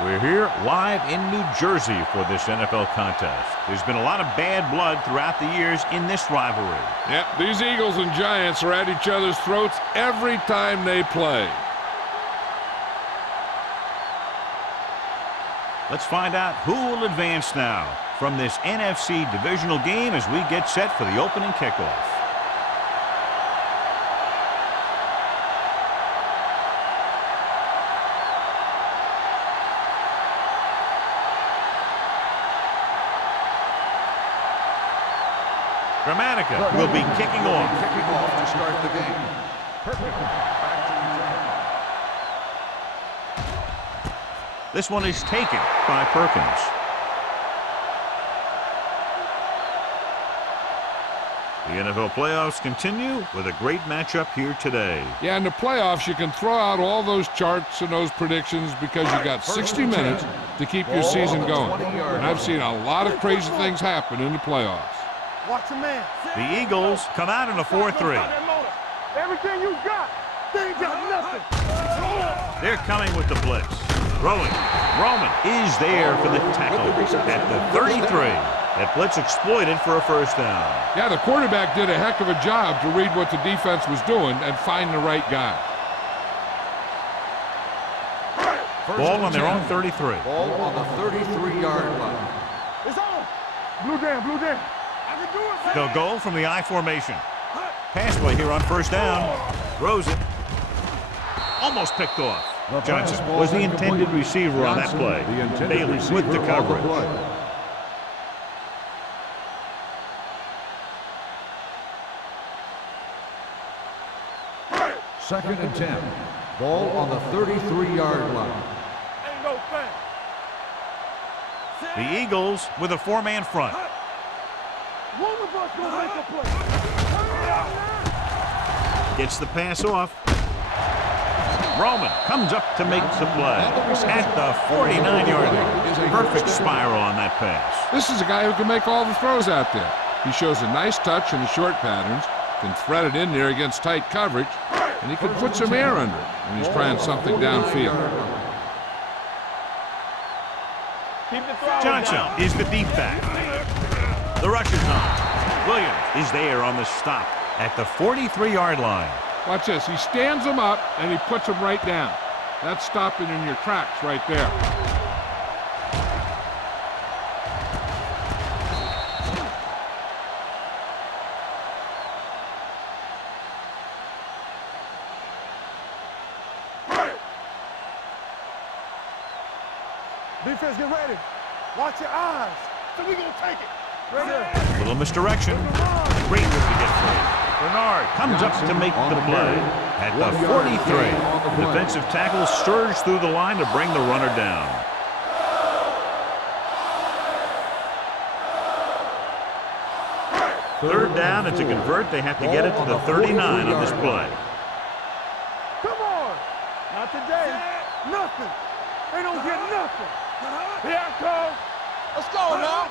We're here live in New Jersey for this NFL contest. There's been a lot of bad blood throughout the years in this rivalry. Yeah, these Eagles and Giants are at each other's throats every time they play. Let's find out who will advance now from this NFC divisional game as we get set for the opening kickoff. Dramatica will be kicking off. Kicking off to start the game. This one is taken by Perkins. The NFL playoffs continue with a great matchup here today. Yeah, in the playoffs, you can throw out all those charts and those predictions because you got 60 minutes to keep your season going. And I've seen a lot of crazy things happen in the playoffs. Watch a man. The Eagles come out in a 4-3. Everything you got, they ain't got nothing. They're coming with the blitz. Throwing. Roman is there for the tackle at the 33. That blitz exploited for a first down. Yeah, the quarterback did a heck of a job to read what the defense was doing and find the right guy. Ball on their own 33. Ball on the 33-yard line. It's on. Blue down, blue down. I can do it. They'll go from the I formation. Pass play here on first down. Throws it. Almost picked off. Johnson was the intended receiver on that play. Bailey with the coverage. Second and 10. Ball on the 33-yard line. Ain't no thing. The Eagles with a four-man front. One of us gonna make a play. Gets the pass off. Roman comes up to make the play at the 49-yard line. Perfect spiral on that pass. This is a guy who can make all the throws out there. He shows a nice touch in the short patterns, can thread it in there against tight coverage, and he can put some air under it when he's trying something downfield. Johnson is the deep back. The rush is on. Williams is there on the stop at the 43-yard line. Watch this. He stands him up, and he puts him right down. That's stopping in your tracks right there. Defense, get ready. Watch your eyes. So we gonna take it. Ready. Little misdirection. Great move to get through. Bernard comes up to make the play at the 43. The defensive tackle surged through the line to bring the runner down. Third down, and to convert, they have to get it to the 39 on this play. Come on. Not today. Nothing. They don't get nothing. Here I come. Let's go now.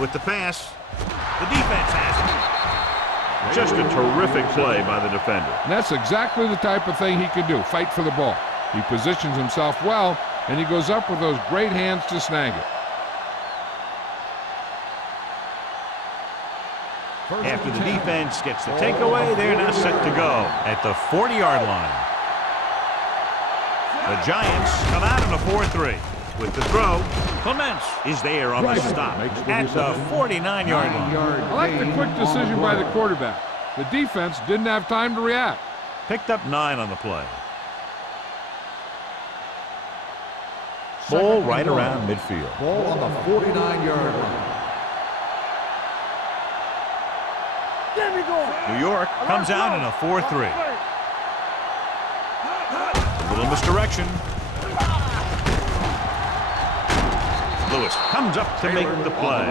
With the pass, the defense has it. Just a terrific play by the defender. And that's exactly the type of thing he can do, fight for the ball. He positions himself well, and he goes up with those great hands to snag it. After the defense gets the takeaway, they're now set to go at the 40-yard line. The Giants come out in a 4-3. With the throw, Clements is there on the stop at the 49-yard line. I like the quick decision by the quarterback. The defense didn't have time to react. Picked up 9 on the play. Ball right around midfield. Ball on the 49-yard line. New York comes out in a 4-3. A little misdirection. Lewis comes up to make the play.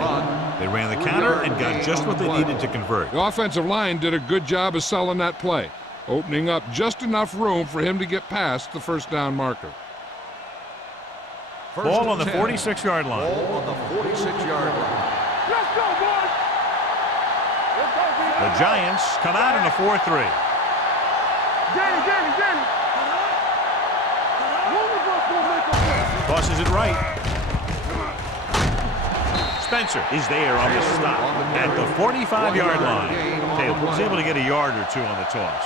They ran the counter and got just what they needed to convert. The offensive line did a good job of selling that play, opening up just enough room for him to get past the first down marker. Ball on the 46-yard line. Ball on the 46-yard line. Let's go, boys. The Giants come out in a 4-3. Danny. Tosses it right. Spencer is there on the stop at the 45-yard line. Taylor was able to get a yard or two on the toss.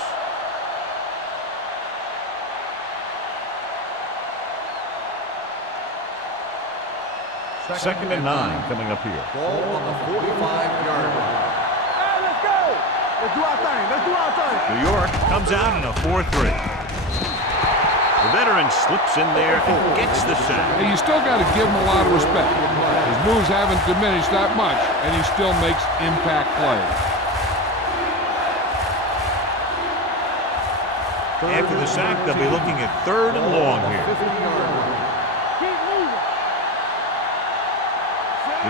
Second and 9 coming up here. Ball on the 45-yard line. Hey, let's go. Let's do our thing. Let's do our thing. New York comes out in a 4-3. The veteran slips in there and gets the sack. Hey, you still got to give him a lot of respect. His moves haven't diminished that much, and he still makes impact plays. After the sack, they'll be looking at 3rd and long here. 50-yard line. Keep moving.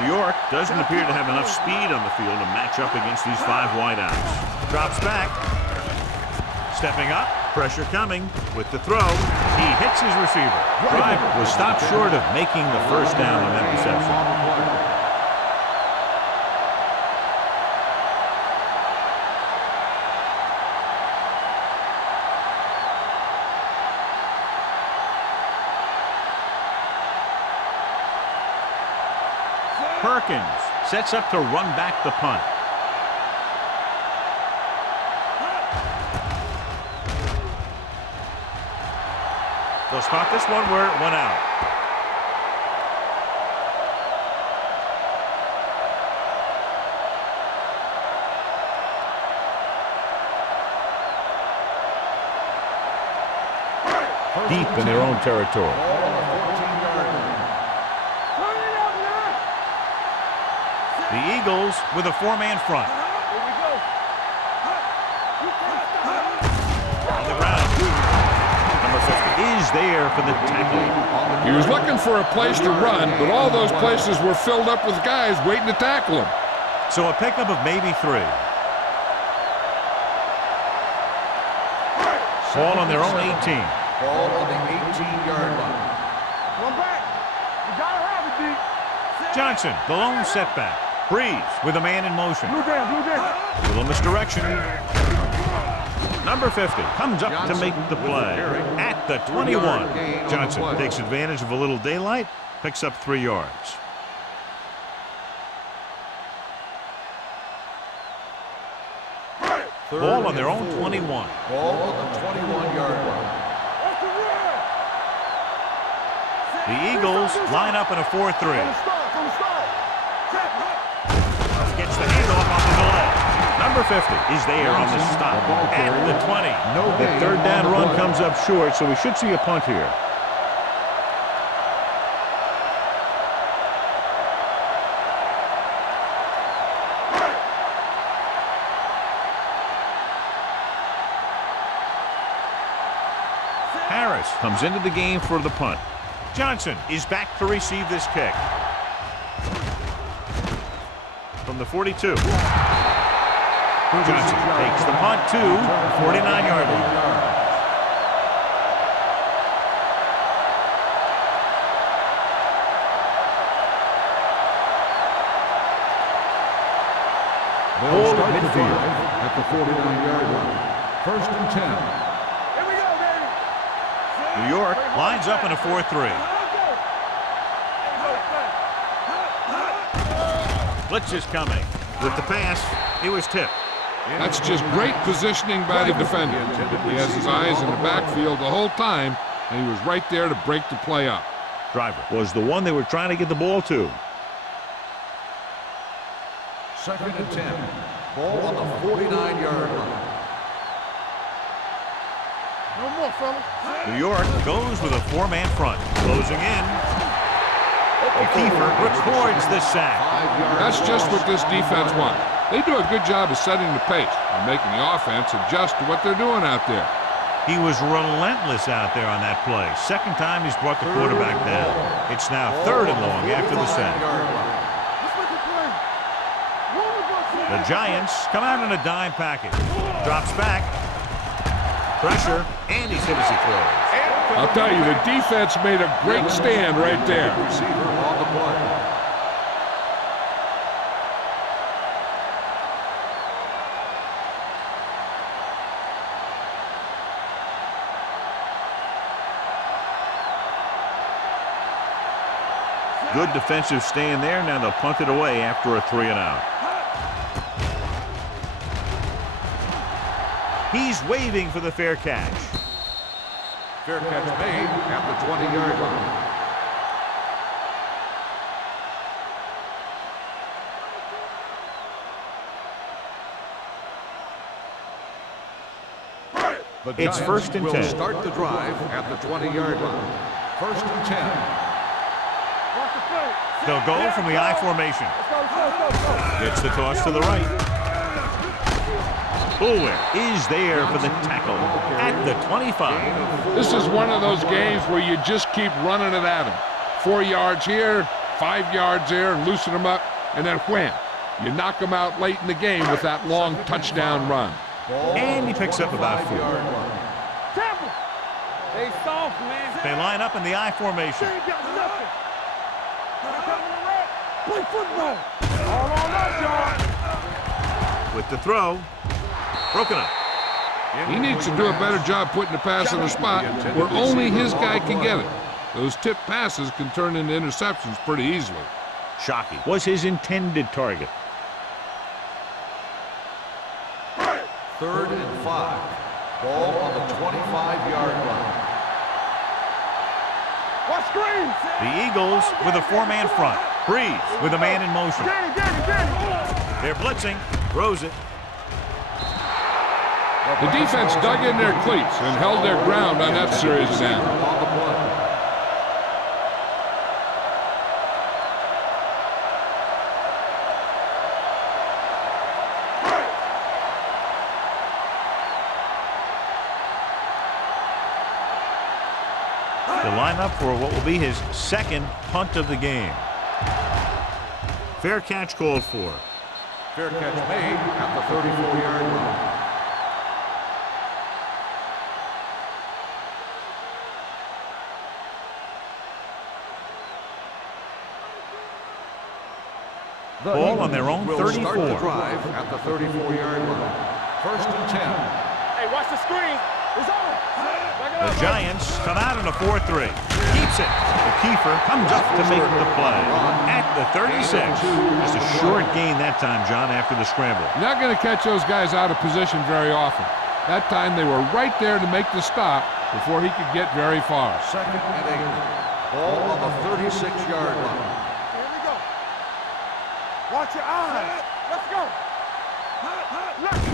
New York doesn't appear to have enough speed on the field to match up against these 5 wideouts. Drops back. Stepping up. Pressure coming with the throw. He hits his receiver. Driver was stopped short of making the first down on that reception. Perkins sets up to run back the punt. They'll start this one where it went out. Deep in their own territory. The Eagles with a 4-man front. On the ground. Number 50 is there for the tackle. He was looking for a place to run, but all those places were filled up with guys waiting to tackle him. So a pickup of maybe 3. Ball on their own 18. Ball on the 18-yard line. One back. You gotta have it, D. Johnson, the lone setback. Breeze with a man in motion. Blue down, blue down. Little misdirection. Number 50 comes up to make the play at the 21. Johnson takes advantage of a little daylight, picks up 3 yards. Ball on their own 21. Ball on the 21-yard line. The Eagles line up in a 4-3. Gets the handoff on the delay. Number 50 is there on the stop at the 20. The 3rd down run comes up short, so we should see a punt here. Harris comes into the game for the punt. Johnson is back to receive this kick. From the 42. Johnson takes the punt to 49-yard line. Ball at midfield at the 49-yard line. 1st and 10. Here we go, baby. New York lines up in a 4-3. Blitz is coming. With the pass, it was tipped. That's just great positioning by the defender. He has his eyes in the backfield the whole time, and he was right there to break the play up. Driver was the one they were trying to get the ball to. 2nd and 10. Ball on the 49-yard line. No more, fellas. New York goes with a 4-man front. Closing in. Kiefer records the sack. That's just what this defense wants. They do a good job of setting the pace and making the offense adjust to what they're doing out there. He was relentless out there on that play. 2nd time he's brought the quarterback down. It's now 3rd and long after the sack. The Giants come out in a dime package. Drops back. Pressure, and he's hit as he throws. I'll tell you, the defense made a great stand right there. Receiver on the play. Good defensive stand there. Now they'll punt it away after a 3-and-out. He's waving for the fair catch. Fair catch made at the 20-yard line. It's first and 10. Start the drive at the 20-yard line. First and 10. They'll go from the I formation. Gets the toss to the right. Boulware is there for the tackle at the 25. This is one of those games where you just keep running it at him. 4 yards here, 5 yards there, and loosen them up, and then wham. You knock them out late in the game with that long touchdown run. And he picks up about 4. Temple. They soft, man. They line up in the I formation. They ain't got nothing. Play football. All on us, y'all. With the throw. Broken up. He needs to do a better job putting the pass in a spot where only his guy can get it. Those tip passes can turn into interceptions pretty easily. Shockey was his intended target. 3rd and 5. Ball on the 25-yard line. Watch screen. The Eagles with a 4-man front. Breeze with a man in motion. They're blitzing. Throws it. The defense dug in their cleats and held their ground on that series down. On the play. To line up for what will be his second punt of the game. Fair catch called for. Fair catch made at the 34-yard line. Ball on their own 34. Start the drive at the 34-yard line. First and 10. Hey, watch the screen. It's on. The Giants come out in a 4-3. Keeps it. The keeper comes up to make the play at the 36. Just a short gain that time, John, after the scramble. You're not going to catch those guys out of position very often. That time they were right there to make the stop before he could get very far. 2nd and 8. Ball on the 36-yard line. Here we go. Watch your eyes. Let's go.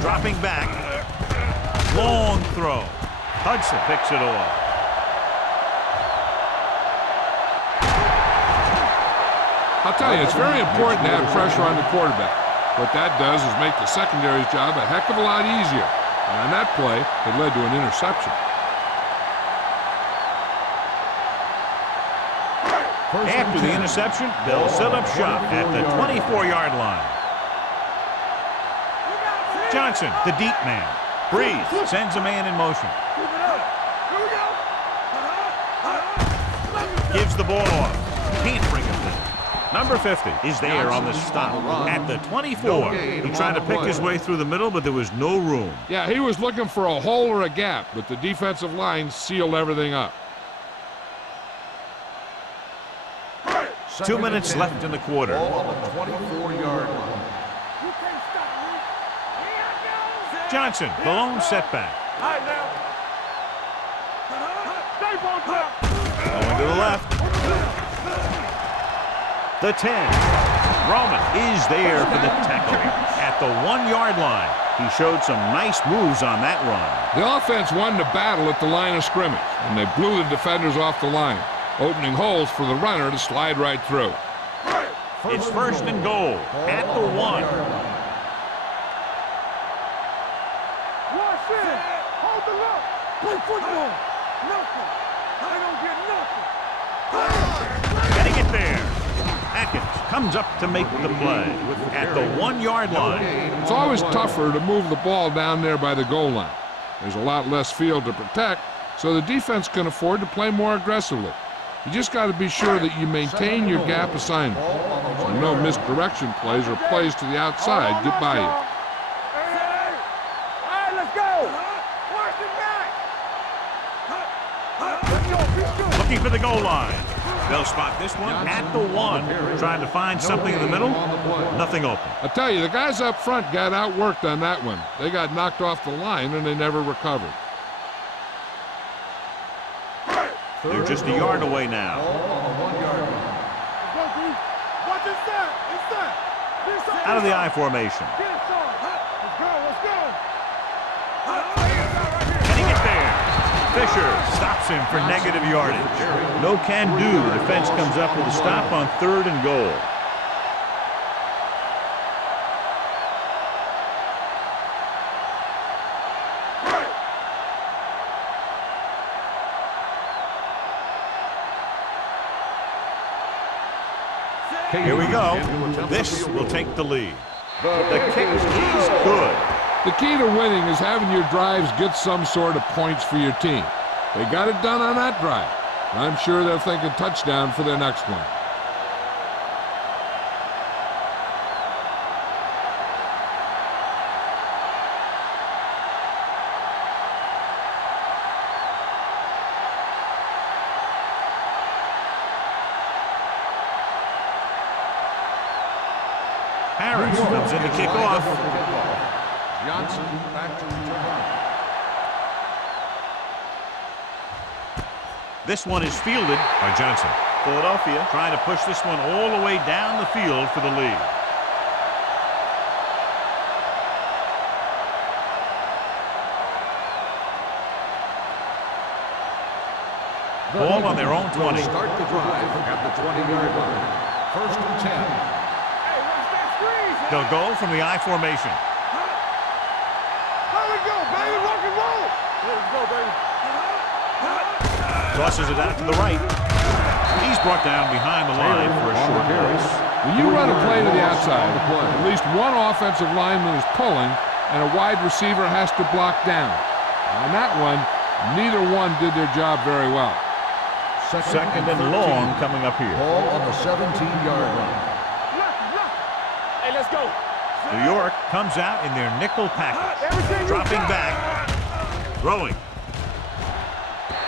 Dropping back. Long throw. Hudson picks it off. I'll tell you, it's very important to have pressure on the quarterback. What that does is make the secondary's job a heck of a lot easier. And on that play, it led to an interception. After the interception, they'll set up shop at the 24-yard line. Johnson, the deep man. Breeze sends a man in motion. Gives the ball off. Can't bring it down. Number 50 is there on the stop at the 24. He tried to pick his way through the middle, but there was no room. Yeah, he was looking for a hole or a gap, but the defensive line sealed everything up. 2 minutes left in the quarter. Ball on the 24-yard line. Johnson, the lone setback. All right, now. Stay on top. Going to the left. The 10. Roman is there for the tackle at the 1-yard line. He showed some nice moves on that run. The offense won the battle at the line of scrimmage, and they blew the defenders off the line, opening holes for the runner to slide right through. It's first and goal at the 1. Watch it. Hold the look. Play football. Nothing. I don't get nothing. Gotta get there. Atkins comes up to make the play at the 1-yard line. It's always tougher to move the ball down there by the goal line. There's a lot less field to protect, so the defense can afford to play more aggressively. You just got to be sure that you maintain your gap assignment, so no misdirection plays or plays to the outside get by you. All right, let's go. Watch it back. Let's go. looking for the goal line. They'll spot this one at the 1. Trying to find something in the middle. Nothing open. I tell you, the guys up front got outworked on that one. They got knocked off the line and they never recovered. They're just a yard away now. Out of the I formation. Can he get there? Fisher stops him for negative yardage. No can do. The defense comes up with a stop on 3rd and goal. Here we go. This will take the lead. The kick is good. The key to winning is having your drives get some sort of points for your team. They got it done on that drive. I'm sure they'll think a touchdown for their next one. Harris comes in to kick off. Johnson back to return. This one is fielded by Johnson. Philadelphia trying to push this one all the way down the field for the lead. Ball on their own 20. Start the drive at the 20-yard line. 1st and 10. They'll go from the I formation. There we go, baby. Rock and roll. Let's go, baby. Tosses it out to the right. He's brought down behind the line for a short pass. When you run a play to the outside, at least one offensive lineman is pulling, and a wide receiver has to block down. On that one, neither one did their job very well. Second and long coming up here. Ball on the 17-yard line. Hey, let's go. New York comes out in their nickel package. Dropping back. Throwing.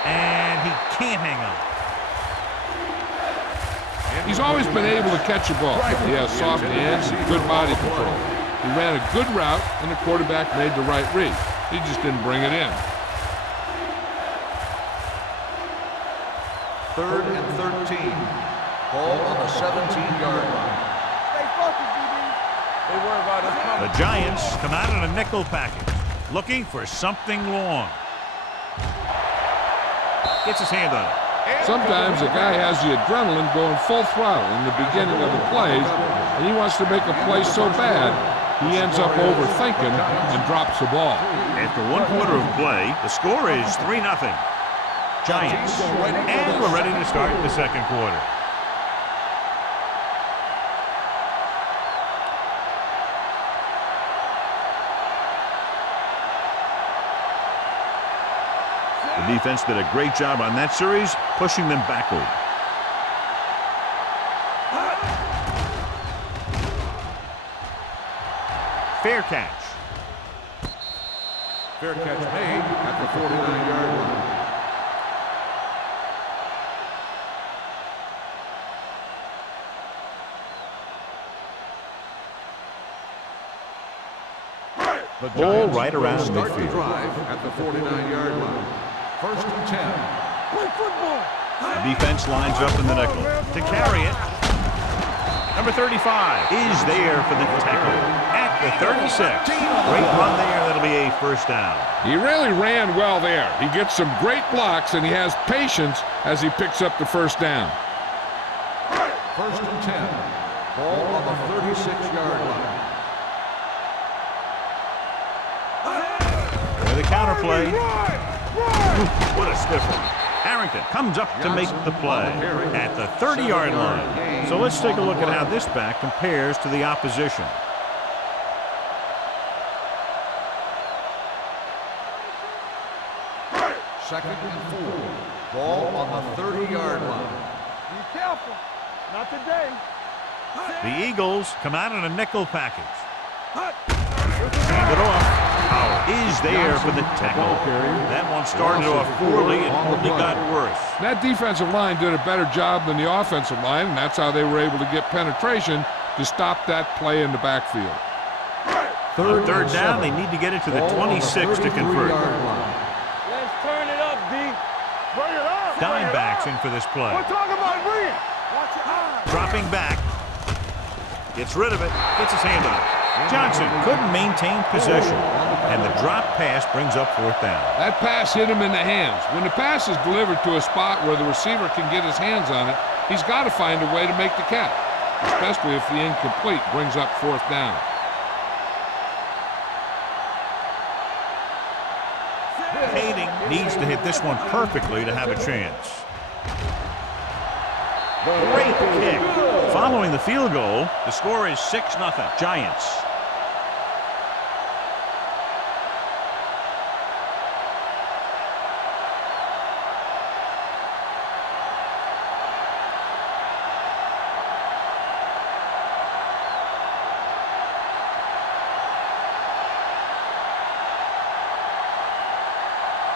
And he can't hang on. He's always been able to catch a ball. He has soft hands and good body control. He ran a good route, and the quarterback made the right read. He just didn't bring it in. 3rd and 13. Ball on the 17-yard line. Stay focused, DB. They worry about us coming. The Giants come out in a nickel package, looking for something long. Gets his hand on it. Sometimes a guy has the adrenaline going full throttle in the beginning of the plays, and he wants to make a play so bad, he ends up overthinking and drops the ball. After 1 quarter of play, the score is 3-0. Giants. And we're ready to start the second quarter. The defense did a great job on that series, pushing them backward. Fair catch. Fair catch made at the 49-yard line. The ball right around Start the midfield. drive at the 49-yard line. 1st and 10. Play football. The defense lines up in the nickel. To carry it, number 35 is there for the tackle at the 36. Great run there. That'll be a first down. He really ran well there. He gets some great blocks, and he has patience as he picks up the first down. 1st and 10. Ball on the 36-yard line. The counter play. What a stiffer. Harrington comes up to make the play at the 30-yard line. So let's take a look at how this back compares to the opposition. Second and 4. Ball on the 30-yard line. Be careful. Not today. The Eagles come out in a nickel package. Hand it off. Howard. is there for the tackle. That one started off poorly and only got worse. That defensive line did a better job than the offensive line, and that's how they were able to get penetration to stop that play in the backfield. On third down, they need to get it to the 26 to convert. Let's turn it up, D. Bring it up. Dime backs in for this play. We're talking about bring it. Watch your eyes. Dropping back. Gets rid of it. Gets his hand on it. Johnson couldn't maintain possession, and the drop pass brings up fourth down. That pass hit him in the hands. When the pass is delivered to a spot where the receiver can get his hands on it, he's got to find a way to make the catch, especially if the incomplete brings up fourth down. Kading needs to hit this one perfectly to have a chance. Great kick. Following the field goal, the score is 6-0. Giants.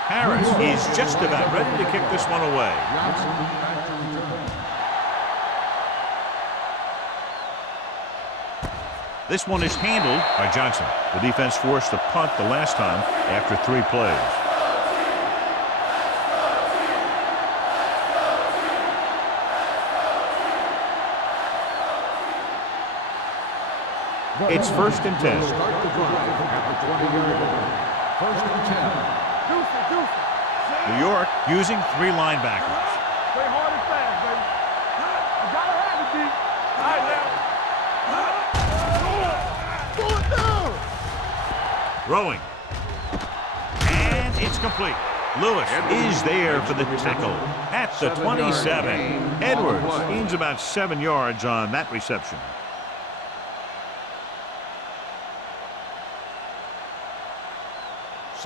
Harris is just about ready to kick this one away. This one is handled by Johnson. The defense forced a punt the last time after 3 plays. It's 1st and 10. Start the drive at the 20-yard line. 1st and 10. New York using 3 linebackers. Play hard and fast, baby. You gotta have it, D. All right, now. Pull it down. Throwing. And it's complete. Lewis is there for the tackle at the 27. Edwards gains about 7 yards on that reception.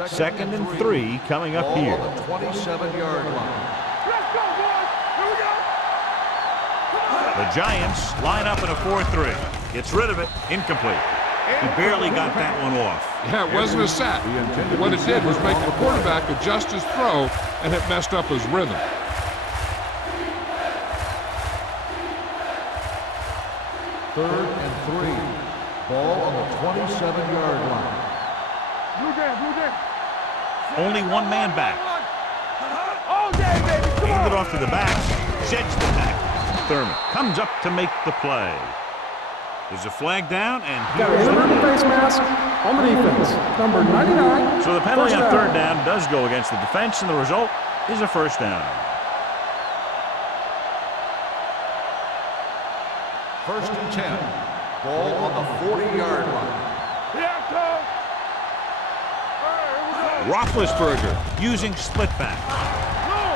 Second and 3 coming up here. On the 27-yard line. Let's go, boys. Here we go. The Giants line up in a 4-3. Gets rid of it. Incomplete. He barely got that one off. Yeah, it wasn't a sack. What it did was make the quarterback adjust his throw, and it messed up his rhythm. Third and 3. Ball on the 27-yard line. Blue down. Only one man back. All day, baby. Come Hand it on. off to the back. Sheds the tackle. Thurman comes up to make the play. There's a flag down, and Got an inadvertent face mask on the defense. Number 99. so the penalty First on down. 3rd down does go against the defense, and the result is a 1st down. 1st and 10. Ball on the 40-yard line. Here I come. Roethlisberger using split back.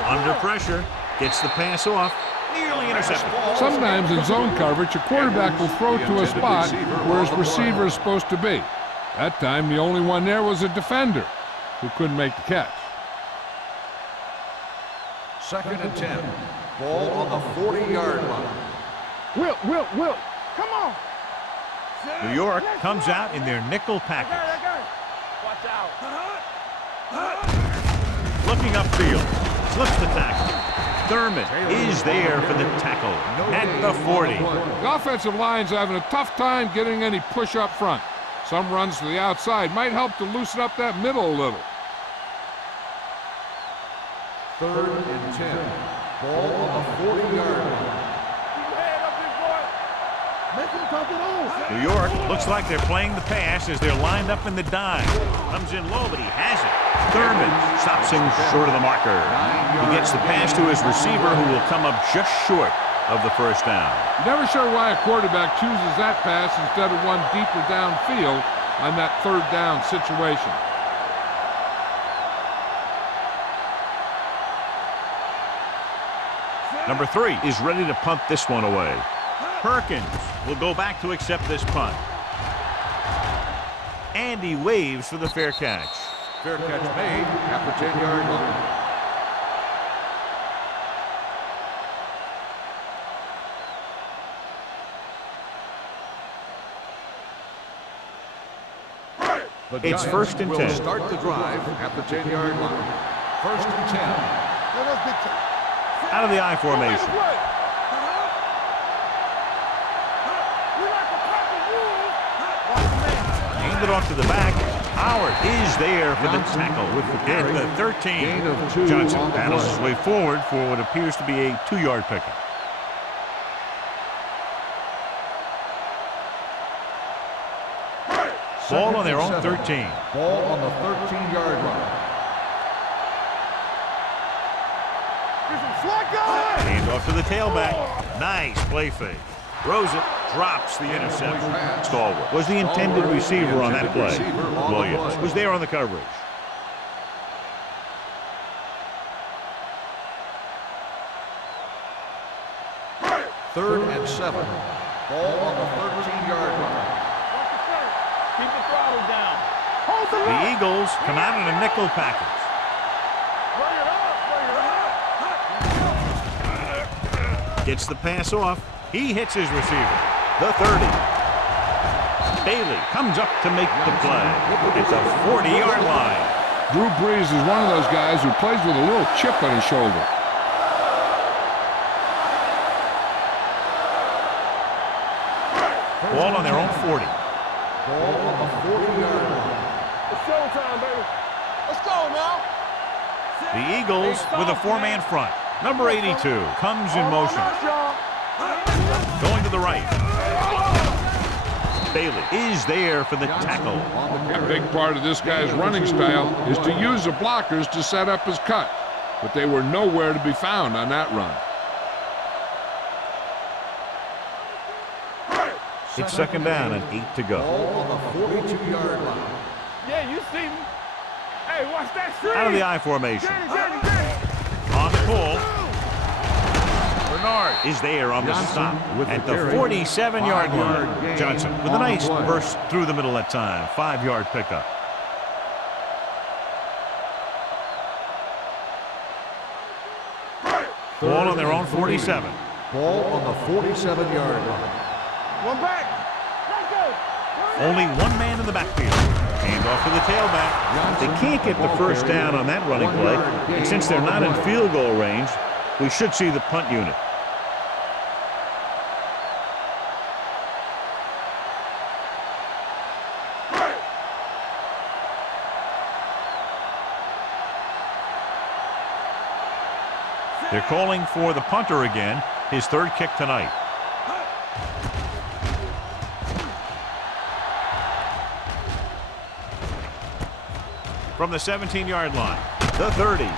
Under pressure, gets the pass off, nearly intercepted. Sometimes in zone coverage, a quarterback will throw to a spot where his receiver is supposed to be. That time, the only one there was a defender who couldn't make the catch. 2nd and 10. Ball on the 40-yard line. Will. Come on. New York comes out in their nickel package. I got it. Watch out. Looking upfield, slips the tackle. Thurman is there for the tackle at the 40. The offensive line's having a tough time getting any push up front. Some runs to the outside might help to loosen up that middle a little. 3rd and 10. Ball on the 40-yard line. Keep your head up, big boy. Make him come it on. New York looks like they're playing the pass as they're lined up in the dime. Comes in low, but he has it. Thurman stops him short of the marker. He gets the pass to his receiver, who will come up just short of the 1st down. You're never sure why a quarterback chooses that pass instead of one deeper downfield on that 3rd down situation. Number 3 is ready to punt this one away. Perkins will go back to accept this punt. And he waves for the fair catch. Fair catch made at the 10-yard line. It's first and 10. Start the drive at the 10-yard line. First and 10. Out of the I formation. Hand it off to the back. Howard is there for the tackle at the 13. Gain of 2 Johnson on the battles play. his way forward for what appears to be a 2-yard pickup. Ball on their own 13. Ball on the 13-yard line. Hand off to the tailback. Nice play fake. Throws it, drops the interception. Stallworth was the intended receiver on that play. Williams was there on the coverage. Third and 7. Ball on the 13-yard line. Keep the throttle down. Hold the The Eagles come out in a nickel package. Gets the pass off. He hits his receiver. The 30. Bailey comes up to make the play. It's a 40-yard line. Drew Brees is one of those guys who plays with a little chip on his shoulder. Ball on their own 40. Ball on the 40-yard line. It's showtime, baby. Let's go now. The Eagles with a 4-man front. Number 82 comes in motion. Going to the right. Bailey is there for the tackle. A big part of this guy's running style is to use the blockers to set up his cut, but they were nowhere to be found on that run. It's second down and 8 to go. Ball on the 42-yard line. Yeah, you see me. Hey, watch that stream. Out of the I formation. Get On the pull. Bernard is there on the stop at the 47-yard line. Johnson with a nice burst through the middle that time. 5-yard pickup. Ball on their own 47. Ball on the 47-yard line. One back. Let's go. Only one man in the backfield. Hand off to the tailback. They can't get the first down on that running play. And since they're not in field goal range, we should see the punt unit. They're calling for the punter again, his third kick tonight. From the 17-yard line, the 30.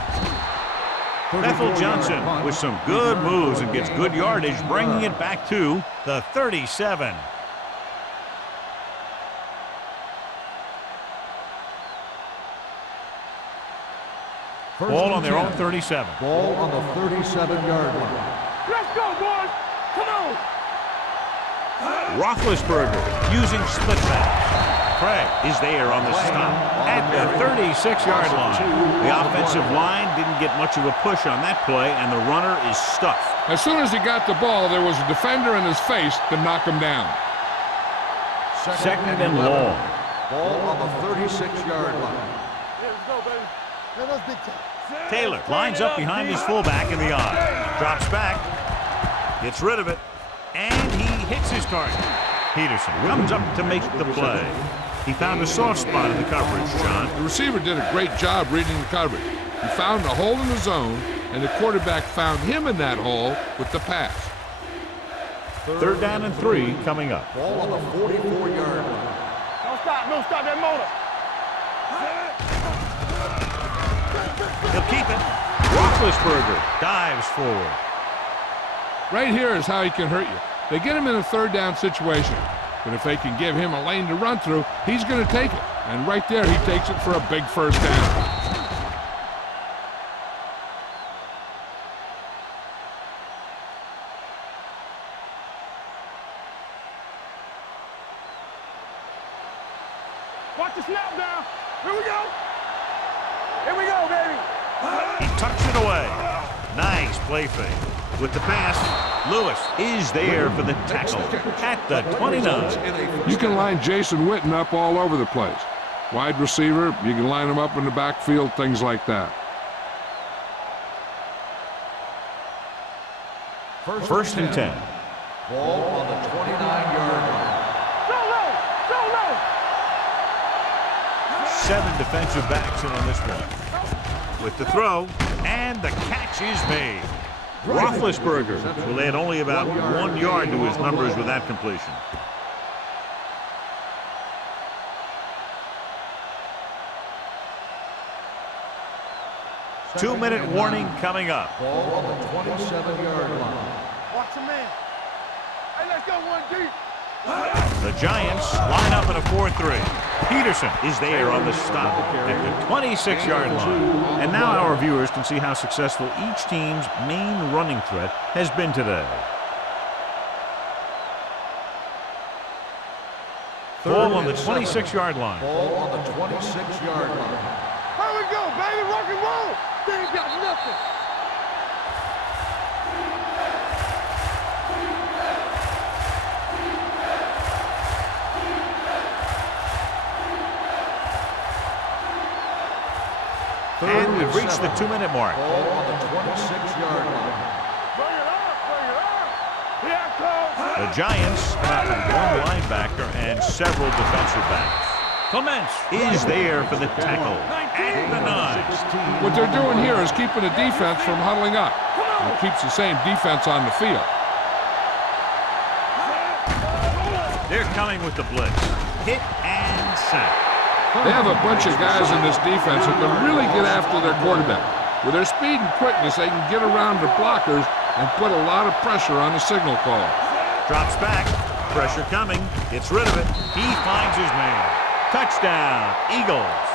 Bethel Johnson with some good moves and gets good yardage, bringing it back to the 37. Ball on their own 37. Ball on the 37-yard line. Let's go, boys. Come on. Roethlisberger using split pass. Craig is there on the stop at the 36-yard line. The offensive line didn't get much of a push on that play, and the runner is stuffed. As soon as he got the ball, there was a defender in his face to knock him down. Second and long. Ball on the 36-yard line. Let's go, baby. Let's big time. Taylor lines up behind his fullback in the eye. Drops back. Gets rid of it. And he hits his target. Peterson comes up to make the play. He found a soft spot in the coverage, John. The receiver did a great job reading the coverage. He found a hole in the zone, and the quarterback found him in that hole with the pass. Third down and 3 coming up. Ball on the 44-yard line. Don't stop that motor. He'll keep it. Roethlisberger dives forward. Right here is how he can hurt you. They get him in a third down situation, but if they can give him a lane to run through, he's going to take it. And right there, he takes it for a big first down. Watch the snap down. Here we go. Here we go, baby. He tucks it away. Nice play fake. With the pass, Lewis is there for the tackle at the 29. You can line Jason Witten up all over the place. Wide receiver, you can line them up in the backfield, things like that. First and 10. Ball on the 29-yard line. Go low! Go low! 7 defensive backs in on this one. With the throw, and the catch is made. Roethlisberger will add only about 1 yard to his numbers with that completion. Two-minute warning coming up. Ball on the 27-yard line. Watch the man. Hey, let's go one deep. The Giants line up in a 4-3. Peterson is there on the stop at the 26-yard line. And now our viewers can see how successful each team's main running threat has been today. Ball on the 26-yard line. Ball on the 26-yard line. Here we go, baby. Rock and roll. They ain't got nothing. And we've reached the 2-minute mark. Ball on the 26-yard line. Bring it up. Bring it up. Here it comes. The Giants come out with 1 linebacker and several defensive backs. Clements is there for the tackle at the 9. What they're doing here is keeping the defense from huddling up. It keeps the same defense on the field. They're coming with the blitz. Hit and sack. They have a bunch of guys in this defense that can really get after their quarterback. With their speed and quickness, they can get around the blockers and put a lot of pressure on the signal call. Drops back. Pressure coming. Gets rid of it. He finds his man. Touchdown, Eagles.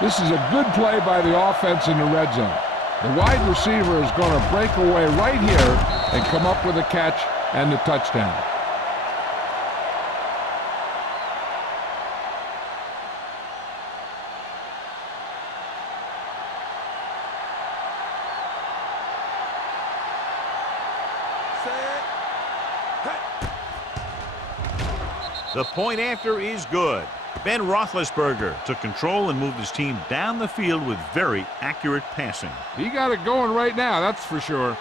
This is a good play by the offense in the red zone. The wide receiver is going to break away right here and come up with a catch and the touchdown. The point after is good. Ben Roethlisberger took control and moved his team down the field with very accurate passing. He got it going right now, that's for sure.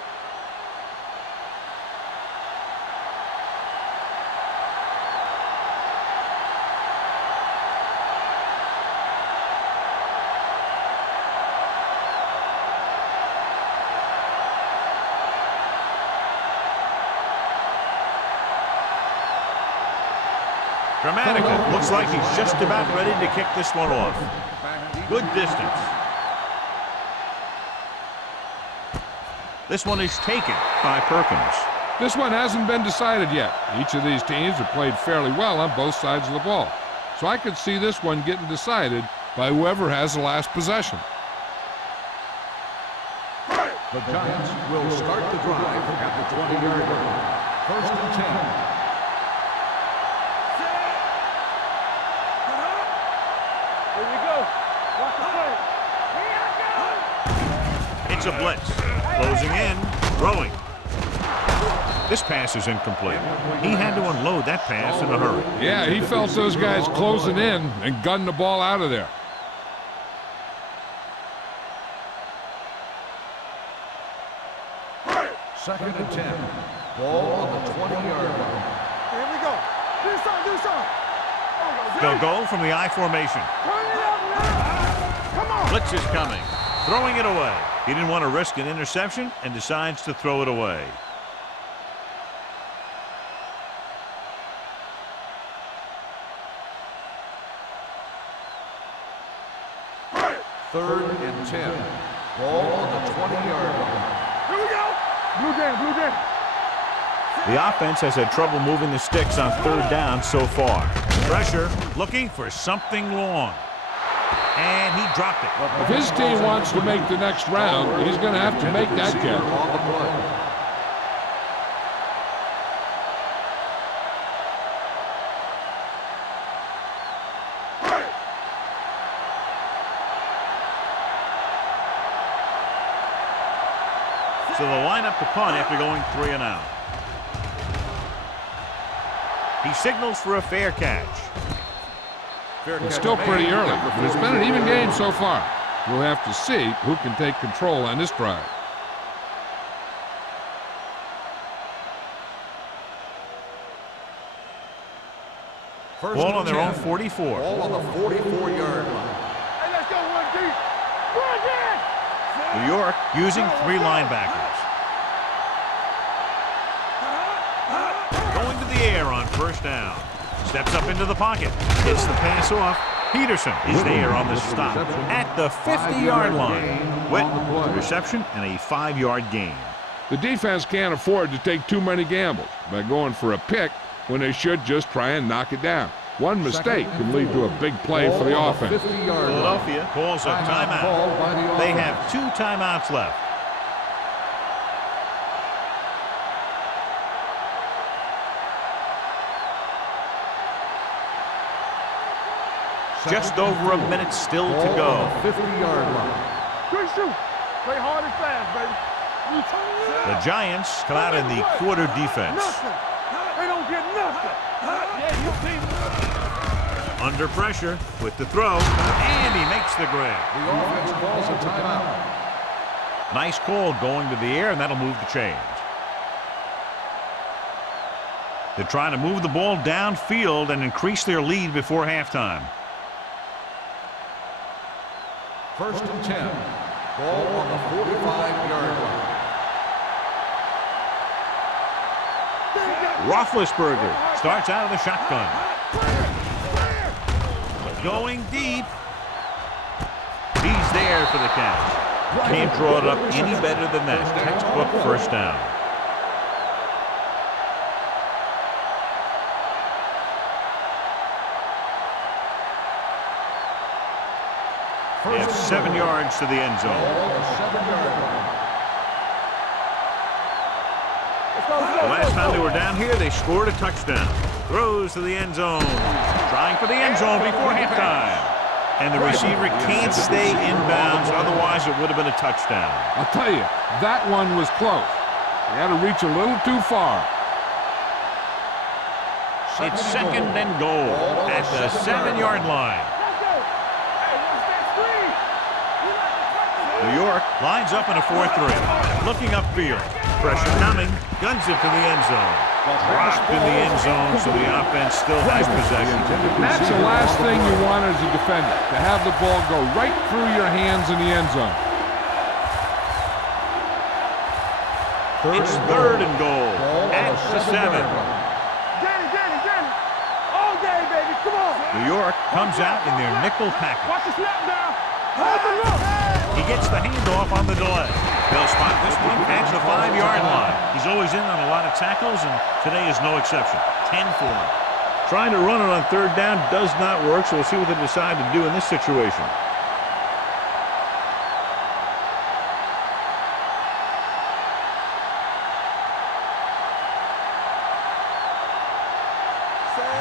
Grammatical looks like he's just about ready to kick this one off. Good distance. This one is taken by Perkins. This one hasn't been decided yet. Each of these teams have played fairly well on both sides of the ball. So I could see this one getting decided by whoever has the last possession. The Giants will start the drive at the 20-yard line. First and 10. It's a blitz. Closing in. Throwing. This pass is incomplete. He had to unload that pass in a hurry. Yeah, he felt those guys closing in and gunned the ball out of there. Second and 10. Ball on the 20-yard line. Here we go. Do something. They'll go from the I formation. Turn it up now. Come on. Blitz is coming. Throwing it away. He didn't want to risk an interception and decides to throw it away. Third and 10. Ball on the 20-yard line. Here we go. Blue game. The offense has had trouble moving the sticks on third down so far. Pressure, looking for something long. And he dropped it. If his team wants to make the next round, he's going to have to make that catch. On the play. So they'll line up to punt after going 3 and out. He signals for a fair catch. It's still pretty early, but it's been an even game so far. We'll have to see who can take control on this drive. Ball on their own 44. Ball on the 44-yard line. Hey, let's go, one deep. Run again. New York using 3 linebackers. Going to the air on first down. Steps up into the pocket. Gets the pass off. Peterson is there on the stop at the 50-yard line. With the reception and a 5-yard gain. The defense can't afford to take too many gambles by going for a pick when they should just try and knock it down. One mistake can lead to a big play for the offense. Philadelphia calls a timeout. They have 2 timeouts left. Just over a minute still to go. 50-yard line. Good shoot. Play hard and fast, baby. The Giants come out in the quarter defense. Nothing. They don't get nothing. Yeah, you see. Under pressure with the throw, and he makes the grab. The offense calls a timeout. Nice call going to the air, and that'll move the chains. They're trying to move the ball downfield and increase their lead before halftime. 1st and 10. Ball on the 45-yard line. Roethlisberger starts out of the shotgun. Going deep. He's there for the catch. Can't draw it up any better than that. Textbook first down. They have 7 yards to the end zone. The last time they were down here, they scored a touchdown. Throws to the end zone. Trying for the end zone before halftime. And the receiver can't stay inbounds, otherwise it would have been a touchdown. I'll tell you, that one was close. They had to reach a little too far. It's 2nd and goal at the 7-yard line. New York lines up in a 4-3. Looking upfield. Pressure coming. Guns it to the end zone. Dropped in the end zone, so the offense still has possession. That's the last thing you want as a defender, to have the ball go right through your hands in the end zone. It's 3rd and goal at the 7. Danny. All day, baby. Come on. New York comes out in their nickel package. Watch the snap now. Hold the look. He gets the handoff on the delay. They'll spot this one at the 5-yard line. He's always in on a lot of tackles, and today is no exception. 10 for him. Trying to run it on 3rd down does not work, so we'll see what they decide to do in this situation.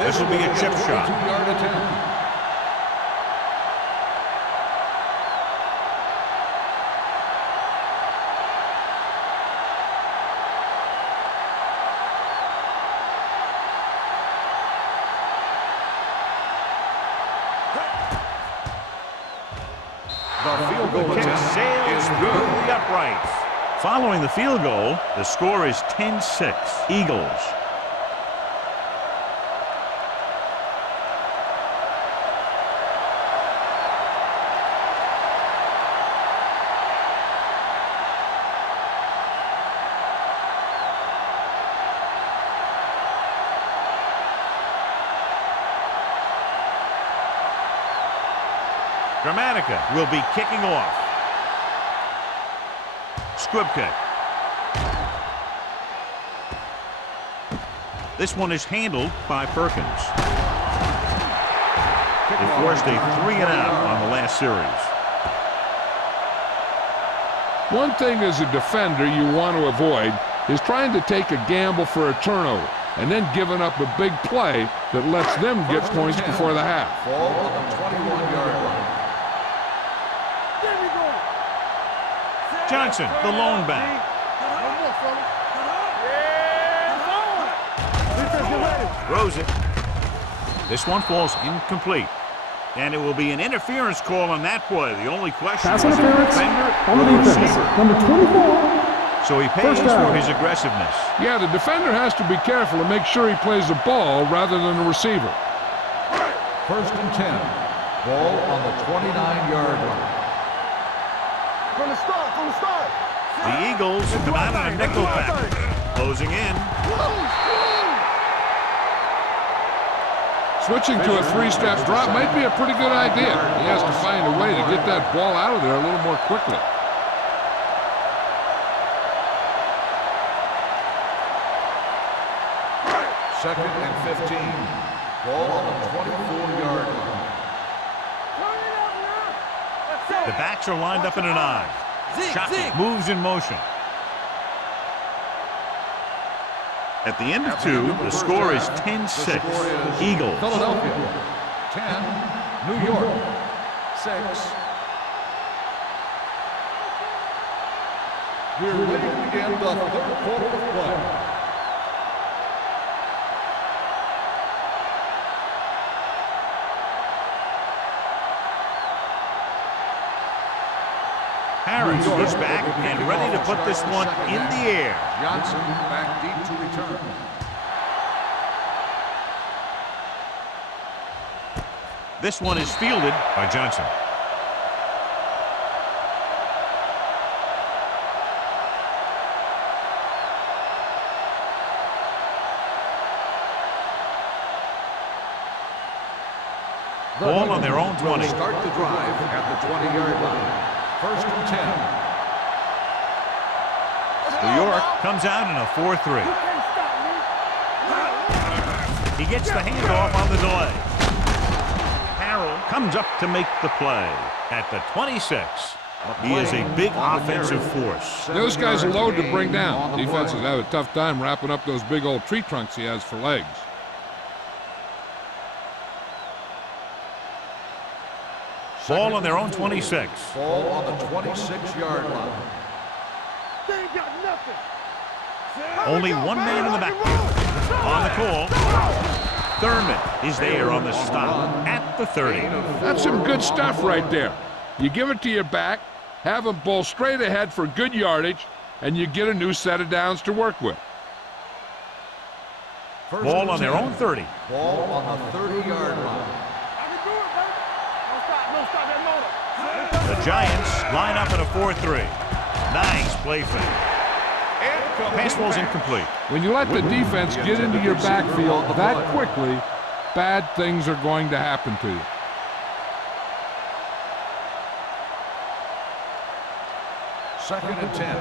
This will be a chip shot. 2-yard attempt. The field goal Kick attempt sails is through good. the uprights. Following the field goal, the score is 10-6. Eagles. Gramatica will be kicking off. Squib kick. This one is handled by Perkins. They forced a 3-and-out on the last series. One thing as a defender you want to avoid is trying to take a gamble for a turnover and then giving up a big play that lets them get points before the half. Ball on the 21-yard line. Johnson, the lone back. Throws it. This one falls incomplete. And it will be an interference call on that play. The only question Pass was the interference defender on or the the defense. receiver. Number 24. So he pays First down. for his aggressiveness. Yeah, the defender has to be careful to make sure he plays the ball rather than the receiver. First and 10. Ball on the 29-yard line. From the start, from the start. The Eagles come out in a nickel package. Closing in. Switching to a three-step drop might be a pretty good idea. He has to find a way to get that ball out of there a little more quickly. Second and 15. Ball on the 24-yard line. The backs are lined up in an I. Shockey moves in motion. At the end of two, the score is 10-6. Eagles. Philadelphia, 10. New York, 6. We're ready to begin the third quarter of play. Harris is back and ready to put this one in the air. Johnson back deep to return. This one is fielded by Johnson. Ball on their own 20. Start the drive at the 20-yard line. First and 10. New York comes out in a 4-3. He gets the handoff on the delay. Harrell comes up to make the play at the 26. He is a big offensive force. Those guys are loaded to bring down. Defenses have a tough time wrapping up those big old tree trunks he has for legs. Ball on their own 26. Ball on the 26-yard line. They ain't got nothing. Only one man in the backfield. On the call, Thurman is there on the stop at the 30. That's some good stuff right there. You give it to your back, have him pull straight ahead for good yardage, and you get a new set of downs to work with. Ball on their own 30. Ball on the 30-yard line. The Giants line up in a 4-3. Nice play fake. Pass ball's incomplete. When you let the defense get into your backfield that quickly, bad things are going to happen to you. Second and 10.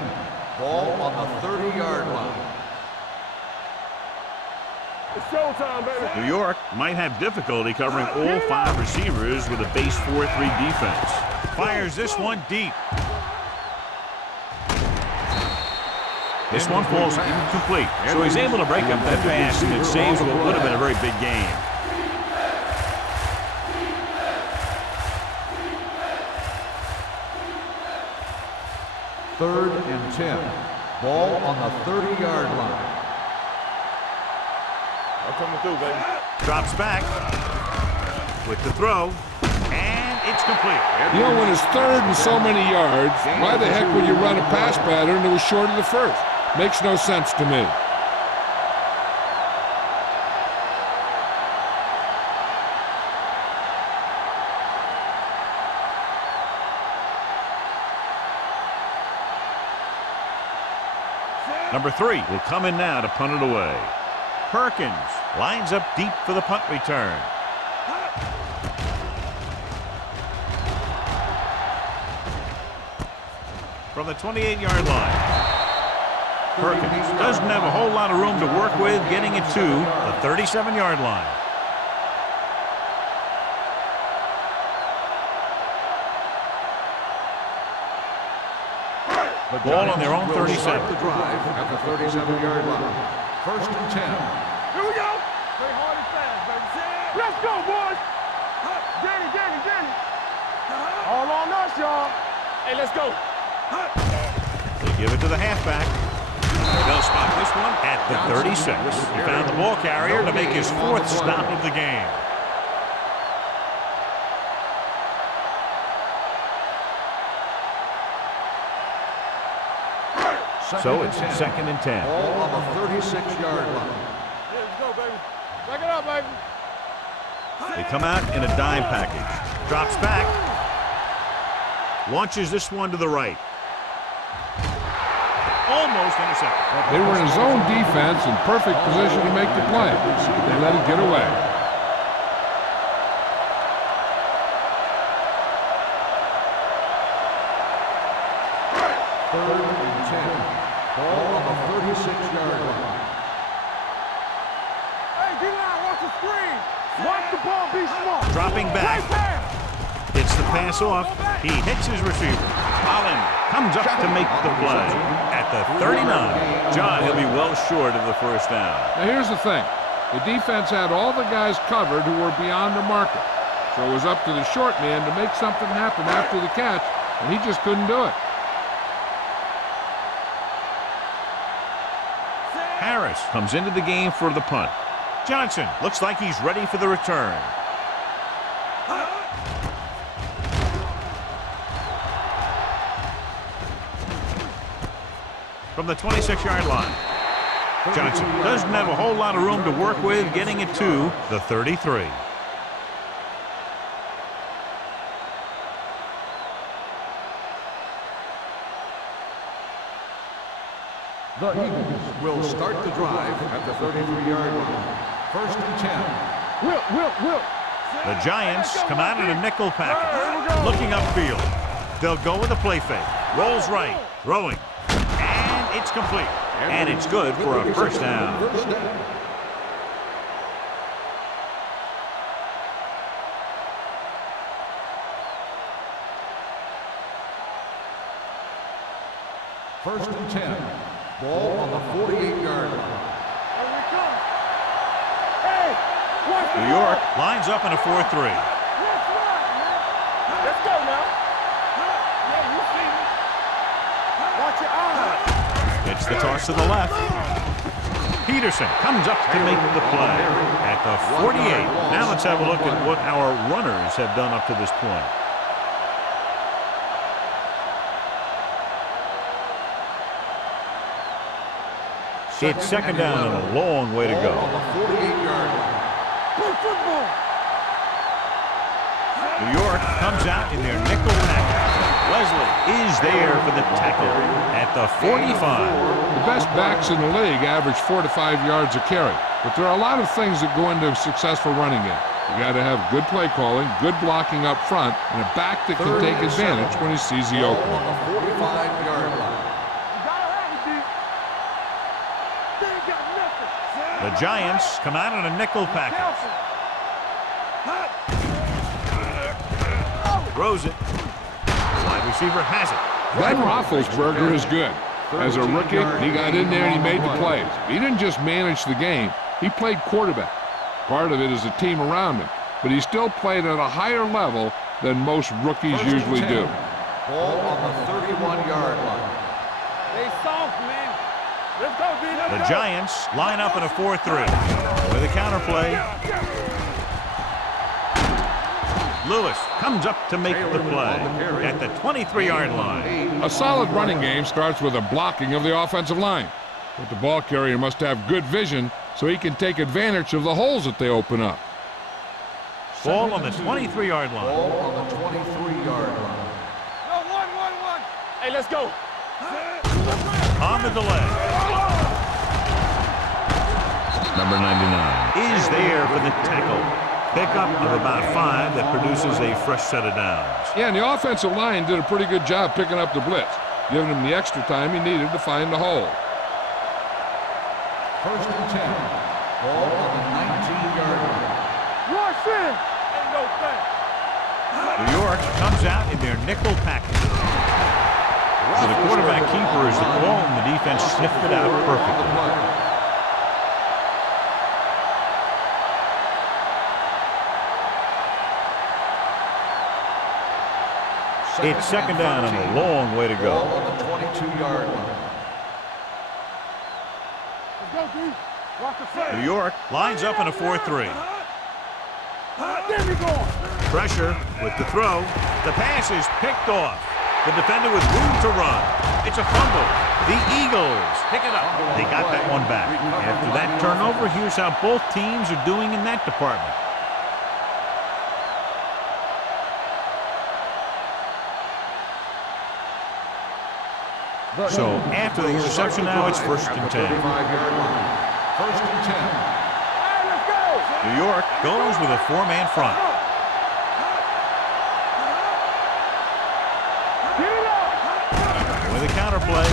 Ball on the 30-yard line. It's showtime, baby. New York might have difficulty covering all 5 receivers with a base 4-3 defense. Fires this one deep. This one falls incomplete. So he's able to break up that pass, and it saves what would have been a very big game. Third and 10. Ball on the 30-yard line. I'm coming through, baby. Drops back with the throw, and it's complete. You know, when it's third and so many yards, why the heck would you run a pass pattern that was short of the first? Makes no sense to me. Number 3 will come in now to punt it away. Perkins lines up deep for the punt return. From the 28-yard line. Perkins doesn't have a whole lot of room to work with, getting it to the 37-yard line. The Ball on their own Giants will 37. start the drive at the 37-yard line. First and 10. Here we go. Play hard and fast, baby. Let's go, boys. Danny. All on us, y'all. Hey, let's go. They give it to the halfback. They'll spot this one at the 36. He found the ball carrier to make his 4th stop of the game. So it's 2nd and 10. Ball on the 36-yard line. Let's go, baby. Back it up, baby. They come out in a dime package. Drops back. Launches this one to the right. Almost intercepted. They were in a zone defense in perfect position to make the play. They let it get away. Third and 10. Ball on the 36-yard line. Hey, D-line, watch the screen. Watch the ball be smart. Dropping back. Hits the pass off. He hits his receiver. Holland comes up to make the play. At the 39. John, he'll be well short of the first down. Now here's the thing. The defense had all the guys covered who were beyond the marker. So it was up to the short man to make something happen after the catch, and he just couldn't do it. Harris comes into the game for the punt. Johnson looks like he's ready for the return. From the 26-yard line. Johnson doesn't have a whole lot of room to work with, getting it to the 33. The Eagles will start the drive at the 33-yard line. 1st and 10. Will. The Giants come out in a nickel package. Looking upfield. They'll go with a play fake. Rolls right. Throwing. And it's complete. And it's good for a first down. First down. First and 10. Ball on the 48-yard line. Here we come. Hey, watch the New York lines up in a 4-3. Let's run, man. Let's go now. Yeah, you see me. Watch your eyes. It's the toss to the left. Peterson comes up to make the play at the 48. Now let's have a look at what our runners have done up to this point. It's 2nd down and a long way to go. On the 48-yard line. Play football. New York comes out in their nickel package. Wesley is there for the tackle at the 45. The best backs in the league average 4 to 5 yards a carry. But there are a lot of things that go into a successful running game. You got to have good play calling, good blocking up front, and a back that can take advantage when he sees the Ball opening. on the 45-yard line. You gotta have it, D. They ain't got nothing. The Giants come out in a nickel package. Careful. Throws it. Wide receiver has it. Ben Roethlisberger is good. As a rookie, he got in there and he made the plays. He didn't just manage the game, he played quarterback. Part of it is the team around him, but he still played at a higher level than most rookies usually do. Ball on the 31-yard line. They soft, man. Let's go, D. Let's The go. Giants line up in a 4-3 with a counterplay. Lewis comes up to make the play at the 23-yard line. A solid running game starts with a blocking of the offensive line. But the ball carrier must have good vision so he can take advantage of the holes that they open up. Ball on the 23-yard line. Ball on the 23-yard line. No, one. Hey, let's go. On the delay. Number 99 is there for the tackle. Pickup of about 5 that produces a fresh set of downs. Yeah, and the offensive line did a pretty good job picking up the blitz, giving him the extra time he needed to find the hole. 1st and 10. Ball on the 19-yard line. Rush in. Ain't no thing. New York comes out in their nickel package. So the quarterback keeper is the call, and the defense sniffed it out perfectly. It's 2nd down and a long way to go. Ball on the 22-yard line. Let's go, D. Watch the play. New York lines up in a 4-3. There we go. Pressure with the throw. The pass is picked off. The defender with room to run. It's a fumble. The Eagles pick it up. They got that one back. After that turnover, here's how both teams are doing in that department. So after the interception now, it's 1st and 10. 1st and 10. New York goes with a 4-man front. With a counterplay,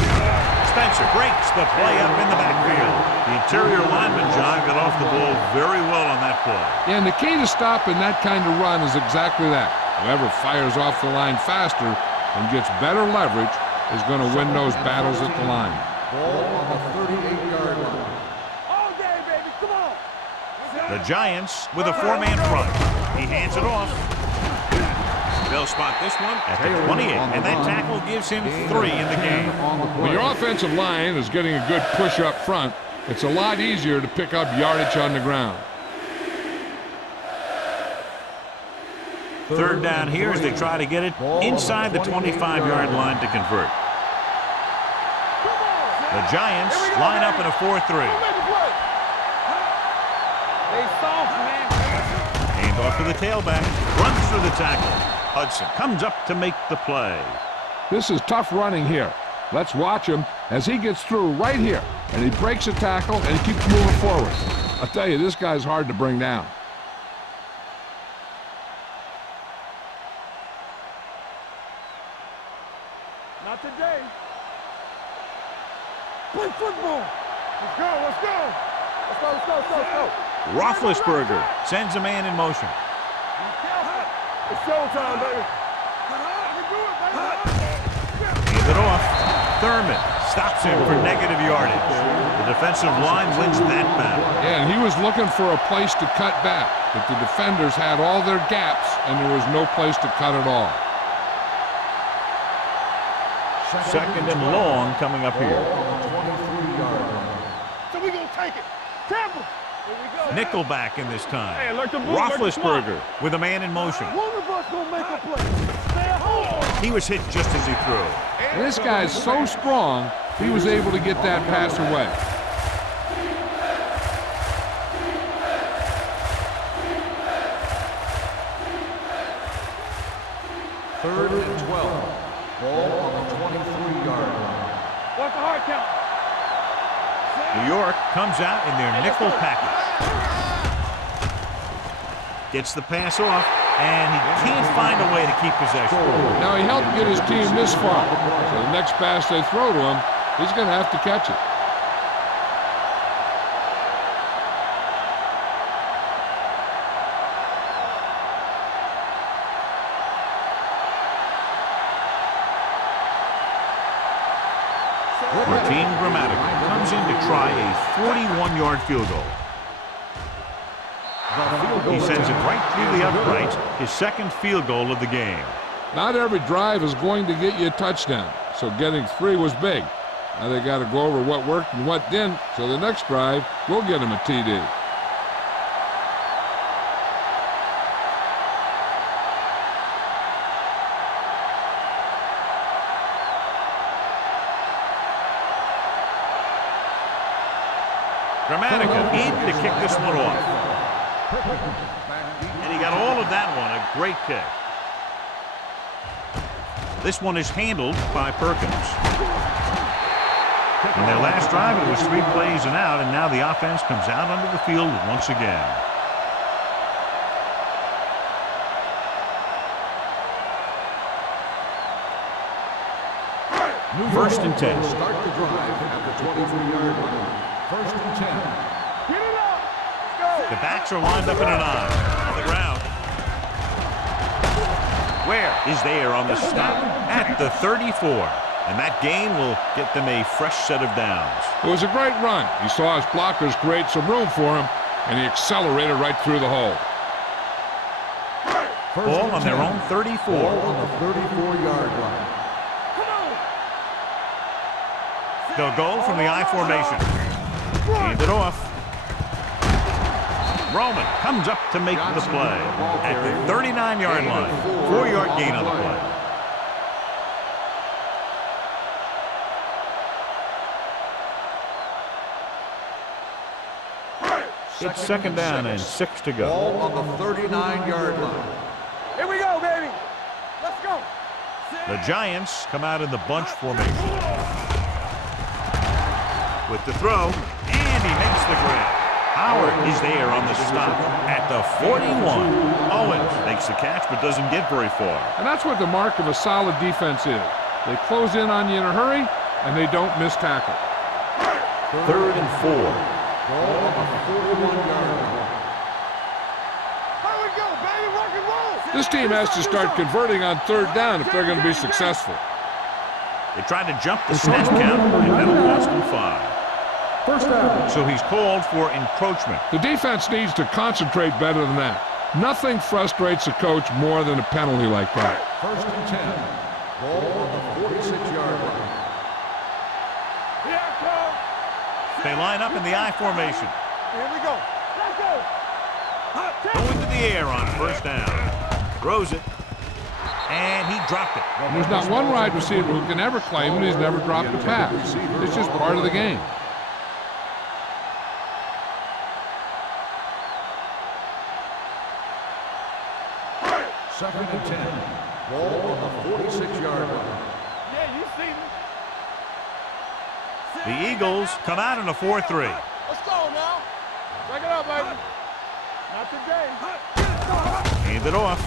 Spencer breaks the play up in the backfield. The interior lineman, John, got off the ball very well on that play. Yeah, and the key to stopping that kind of run is exactly that. Whoever fires off the line faster and gets better leverage is going to win those battles at the line. Ball on the 38-yard line. All day, baby, come on. The Giants with a 4-man front. He hands it off. They'll spot this one at the 28, and that tackle gives him 3 in the game. When your offensive line is getting a good push up front, it's a lot easier to pick up yardage on the ground. 3rd down here as they try to get it inside the 25-yard line to convert. The Giants line up in a 4-3. They soft, man. Hand off to the tailback. Runs through the tackle. Hudson comes up to make the play. This is tough running here. Let's watch him as he gets through right here. And he breaks a tackle and he keeps moving forward. I'll tell you, this guy's hard to bring down. Not today. Play football. Let's go, let's go. Let's go, let's go, let's go, let's go. Roethlisberger sends a man in motion. It's showtime, baby. Hands it off. Thurman stops him for negative yardage. The defensive line wins that battle. Yeah, and he was looking for a place to cut back, but the defenders had all their gaps, and there was no place to cut at all. 2nd and long coming up here. So we gonna take it. Tampa. Here we go. Nickelback in this time. Hey, like the blue, Roethlisberger with a man in motion. One of us gonna make a play. Stay at home. He was hit just as he threw. And this guy's so strong, he was able to get that pass away. Third and 12. Ball on the 23-yard line. What's the hard count? New York comes out in their nickel package. Gets the pass off, and he can't find a way to keep possession. Now, he helped get his team this far, so the next pass they throw to him, he's going to have to catch it. Martin Grammatical comes in to try a 41-yard field goal. He sends it right through the uprights, his 2nd field goal of the game. Not every drive is going to get you a touchdown, so getting 3 was big. Now they got to go over what worked and what didn't, so the next drive will get him a TD. Grammatical in to kick this one off. And he got all of that one, a great kick. This one is handled by Perkins. In their last drive, it was 3 plays and out, and now the offense comes out onto the field once again. First and 10. Start the drive at the 23-yard line. 1st and 10. Get it up. Let's go. The backs are lined up in an I on the ground. Where is there on the stop? At the 34. And that gain will get them a fresh set of downs. It was a great run. He saw his blockers create some room for him, and he accelerated right through the hole. Ball on their own 34. Ball on the 34-yard line. They'll go from the I formation. Hand it off. Roman comes up to make the play at the 39-yard line. 4-yard gain on the play. It's second down and 6 to go. Ball on the 39-yard line. Here we go, baby. Let's go. The Giants come out in the bunch formation. With the throw, and he makes the grab. Howard is there on the stop at the 41. Owens makes the catch but doesn't get very far. And that's what the mark of a solid defense is. They close in on you in a hurry, and they don't miss tackle. Third and 4. Ball on the 41-yard line. Here we go, baby. Rock and roll. This team has to start converting on third down if they're going to be successful. They tried to jump the snap count, and that'll cost them 5. First down. So he's called for encroachment. The defense needs to concentrate better than that. Nothing frustrates a coach more than a penalty like that. First and 10. Ball on the 46-yard line. Here it comes. They line up in the I formation. Here we go. Let's go. Going to the air on first down. Throws it. And he dropped it. There's not one wide receiver who can ever claim that he's never dropped a pass. It's just part of the game. Second and 10. Ball on the 46-yard line. Yeah, you see me. The Eagles come out in a 4-3. Let's go now. Check it out, baby. Not today. Hand it off.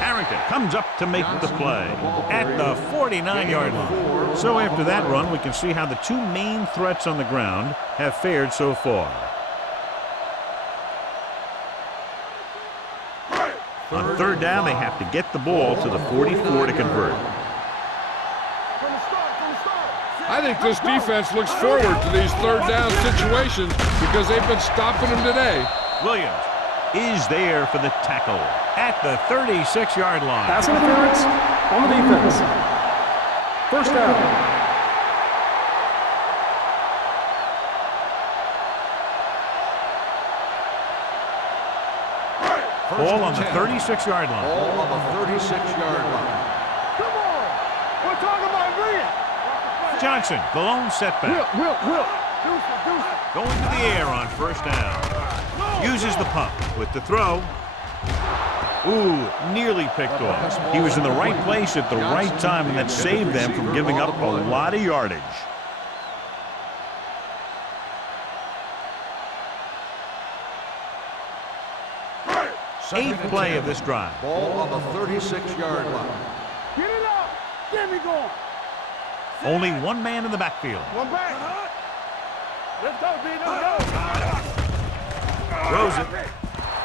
Harrington comes up to make the play at the 49-yard line. So after that run, we can see how the two main threats on the ground have fared so far. On third down, they have to get the ball to the 44 to convert. I think this defense looks forward to these third down situations because they've been stopping them today. Williams is there for the tackle at the 36-yard line. Pass interference on the defense. First down. Ball on the 36-yard line. Ball on the 36-yard line. Come on. We're talking about real. Johnson, the lone setback. Will. Going to the air on first down. Uses the pump with the throw. Ooh, nearly picked off. He was in the right place at the right time, and that saved them from giving up a lot of yardage. Eighth play of this drive. Ball on the 36-yard line. Get it up. Get me going. Only one man in the backfield. One back. Let's go, B. Let's go. Throws it.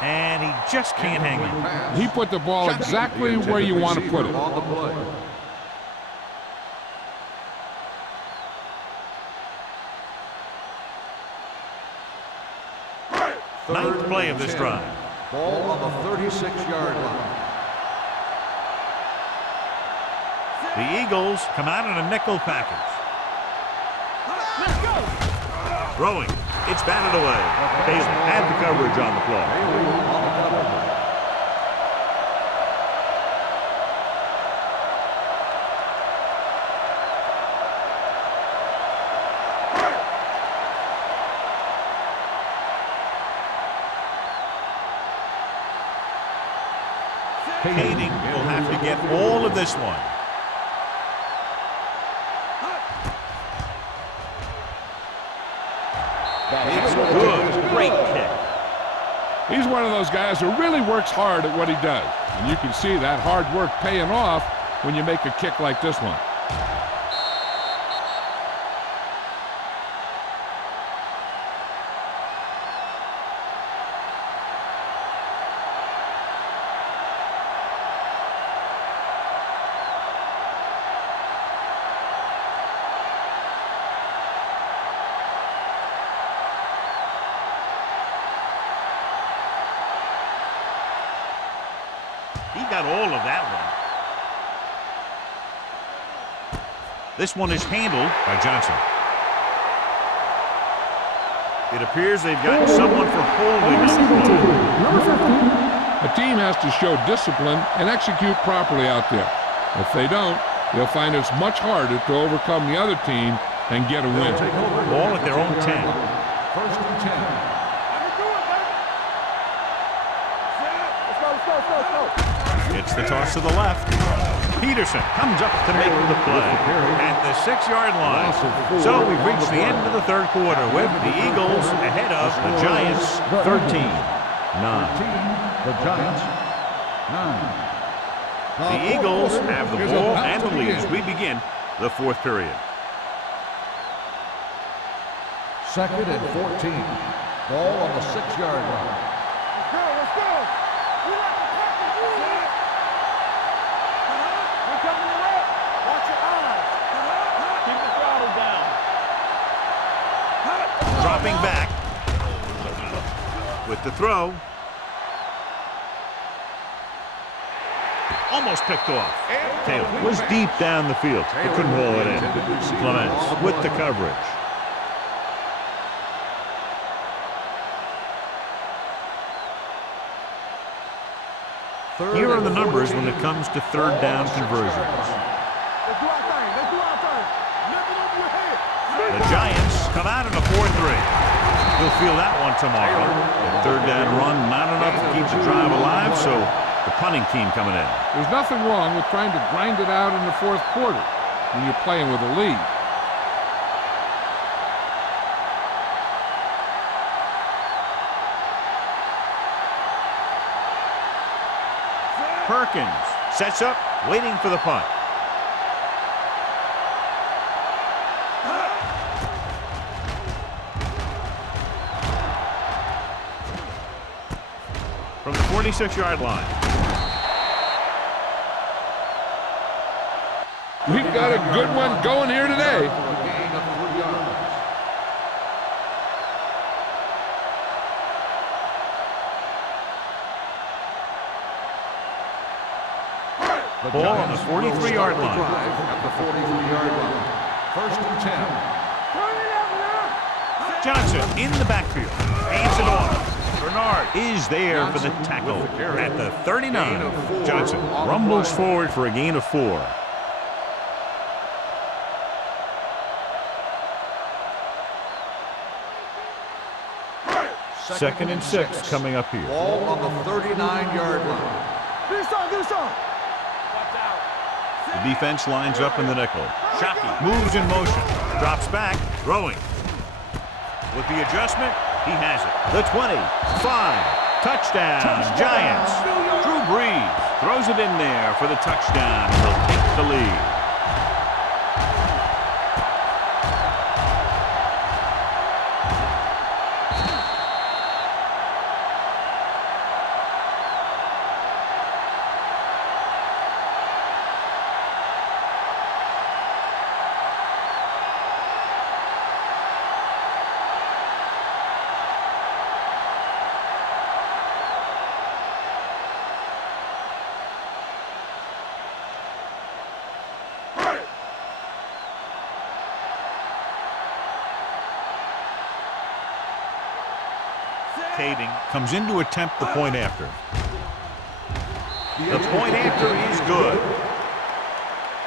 And he just can't hang it. He put the ball exactly where you want to put it. On the play. Ninth play of this drive. Ball on the 36-yard line. The Eagles come out in a nickel package. Let's go. Throwing. It's batted away. Bailey had the coverage on the play. Kading will have to get all of this one. It's good. Great kick. He's one of those guys who really works hard at what he does. And you can see that hard work paying off when you make a kick like this one. He got all of that one. This one is handled by Johnson. It appears they've got someone for holding on the ball. Number 15. A team has to show discipline and execute properly out there. If they don't, they'll find it's much harder to overcome the other team and get a win. Ball at their own 10. First and and 10. I can do it, baby. Let's go. It's the toss to the left. Peterson comes up to make the play at the 6-yard line. So we've reached the end of the third quarter with the Eagles ahead of the Giants 13-9. The Giants 9. The Eagles have the ball and the lead as we begin the fourth period. 2nd and 14. Ball on the 6-yard line. Let's go. We like to practice you. We're coming to it. Watch your eyes. Keep the throttle down. Dropping back with the throw. Almost picked off. Taylor was deep down the field, but couldn't roll it in. Clements with the coverage. Here are the numbers when it comes to third down conversions. Let's do our thing. Lift it over your head. The Giants come out in a 4-3. You'll feel that one tomorrow. The third down run, not enough to keep the drive alive, so the punting team coming in. There's nothing wrong with trying to grind it out in the fourth quarter when you're playing with a lead. Perkins sets up, waiting for the punt. From the 46-yard line. We've got a good one going here today. A gain of 3 yards. The Ball on the Giants will 43-yard start the line. drive at the 43-yard line. 1st and 10. Johnson in the backfield. Hands it off. Bernard is there for the tackle at the 39. Johnson rumbles forward for a gain of 4. Second and 6 coming up here. Ball on the 39-yard line. Do some. The defense lines up in the nickel. Shockey moves in motion. Drops back. Throwing. With the adjustment, he has it. The 20. 5. Touchdown, Giants. Drew Brees throws it in there for the touchdown. He'll take the lead. Kading comes in to attempt the point after. The point after is good.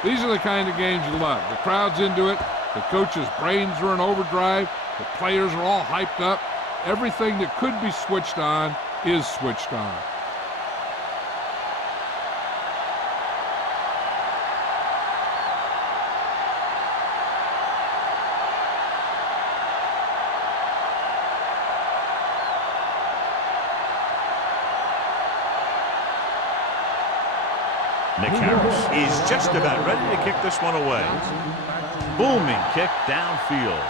These are the kind of games you love. The crowd's into it. The coach's brains are in overdrive. The players are all hyped up. Everything that could be switched on is switched on. Nick Harris is just about ready to kick this one away. Booming kick downfield.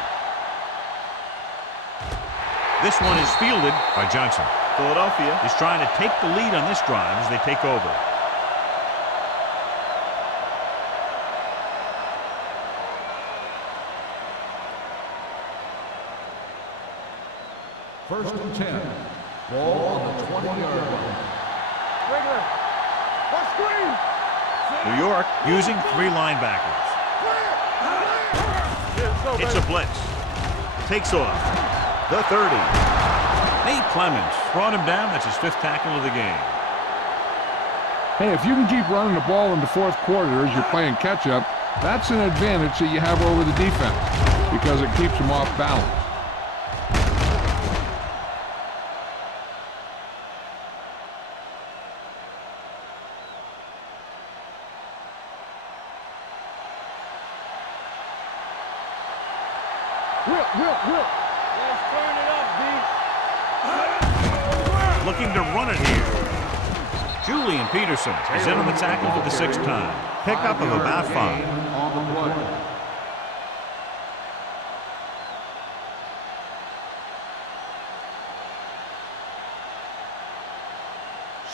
This one is fielded by Johnson. Philadelphia is trying to take the lead on this drive as they take over. First and 10. Ball on the 20-yard line. Regular. Watch screen. New York using 3 linebackers. It's a blitz. Takes off. The 30. Nate Clements brought him down. That's his 5th tackle of the game. Hey, if you can keep running the ball in the fourth quarter as you're playing catch-up, that's an advantage that you have over the defense because it keeps them off balance. Whip. Let's turn it up, D. Looking to run it here. Julian Peterson is in on the tackle for the 6th time. Pickup of about 5. On the play.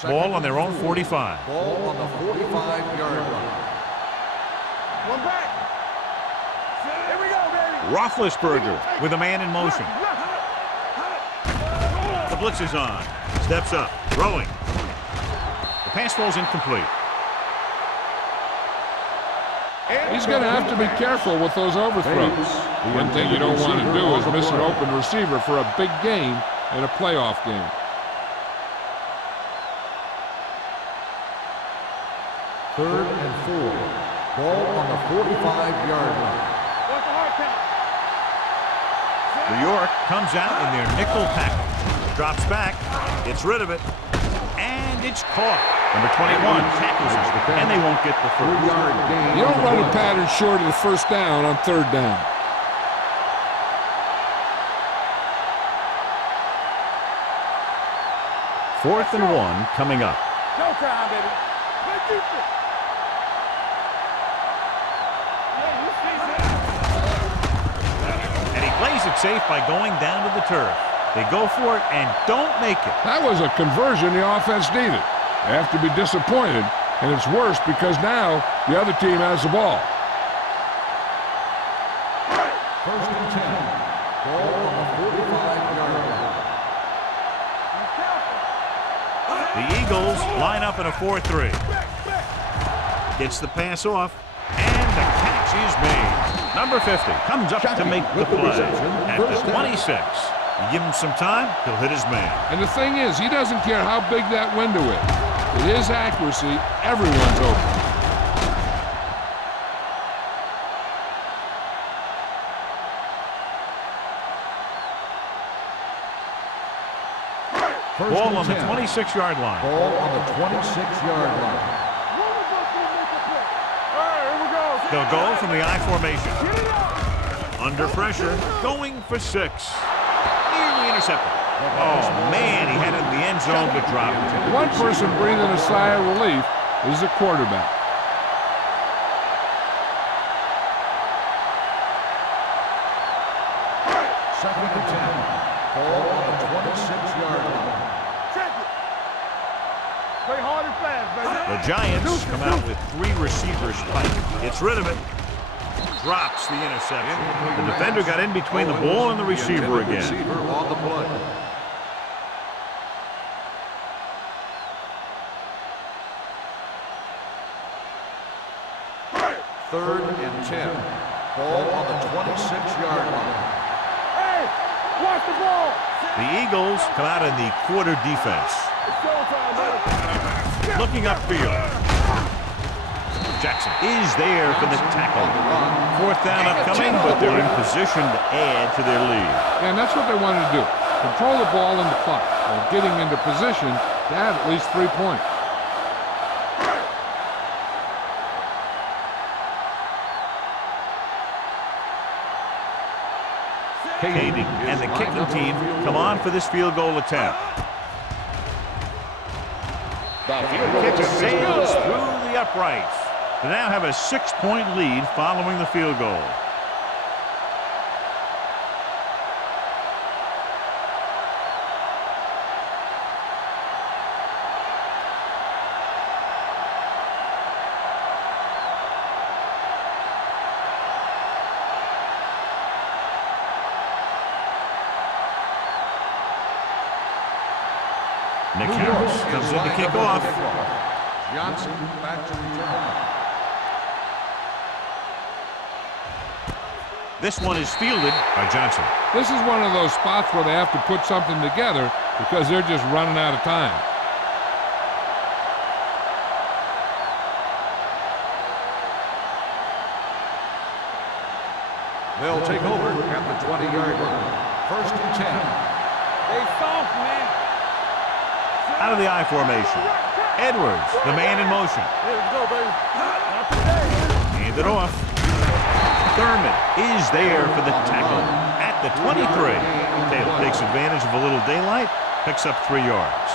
Ball on their own 45. Ball on the 45-yard line. One back. Here we go, baby. Roethlisberger with a man in motion. The blitz is on. Steps up. Throwing. The pass falls incomplete. He's going to have to be careful with those overthrows. One thing you don't want to do is miss an open receiver for a big gain in a playoff game. Third and 4. Ball on the 45-yard line. What's the hard count? New York comes out in their nickel tackle. Drops back. Gets rid of it. And it's caught. Number 21 tackles it, and they won't get the first. 4-yard gain. You don't run a pattern short of the first down on 3rd down. Fourth and 1 coming up. Showtime, baby. Play defense. Yeah, you see that. And he plays it safe by going down to the turf. They go for it and don't make it. That was a conversion the offense needed. They have to be disappointed, and it's worse because now the other team has the ball. First and 10. Ball on the 45-yard line. The Eagles line up in a 4-3. Gets the pass off, and the catch is made. Number 50 comes up to make the play at the 26. You give him some time, he'll hit his man. And the thing is, he doesn't care how big that window is. With his accuracy, everyone's open. Ball on the 26-yard line. Ball on the 26-yard line. They'll go from the I formation. Under pressure, going for 6. Nearly intercepted. Oh, man, he had it in the end zone but dropped it. One person breathing a sigh of relief is the quarterback. Second and 10. Ball on the 26-yard line. Check it. Play hard and fast, baby. The Giants come out with 3 receivers fighting. Gets rid of it. Drops the interception. The defender got in between the ball and the receiver again. Receiver on the play. Third and 10. Ball on the 26-yard line. Hey, watch the ball. The Eagles come out in the quarter defense. It's showtime, baby. Looking upfield. Jackson is there for the tackle. 4th down upcoming, but they're in position to add to their lead. And that's what they wanted to do. Control the ball in the clock while getting into position to add at least 3 points. Kading and the kicking team come on for this field goal attempt. The kick sails through the uprights. They now have a 6-point lead following the field goal. Nick Harris comes in to kick off. Johnson back to return. This one is fielded by Johnson. This is one of those spots where they have to put something together because they're just running out of time. They'll take over at the 20-yard line. First and 10. They soft, man. Out of the I formation. Edwards, the man in motion. Here we go, baby. Not today. Hand it off. Thurman is there for the tackle at the 23. Taylor takes advantage of a little daylight, picks up 3 yards.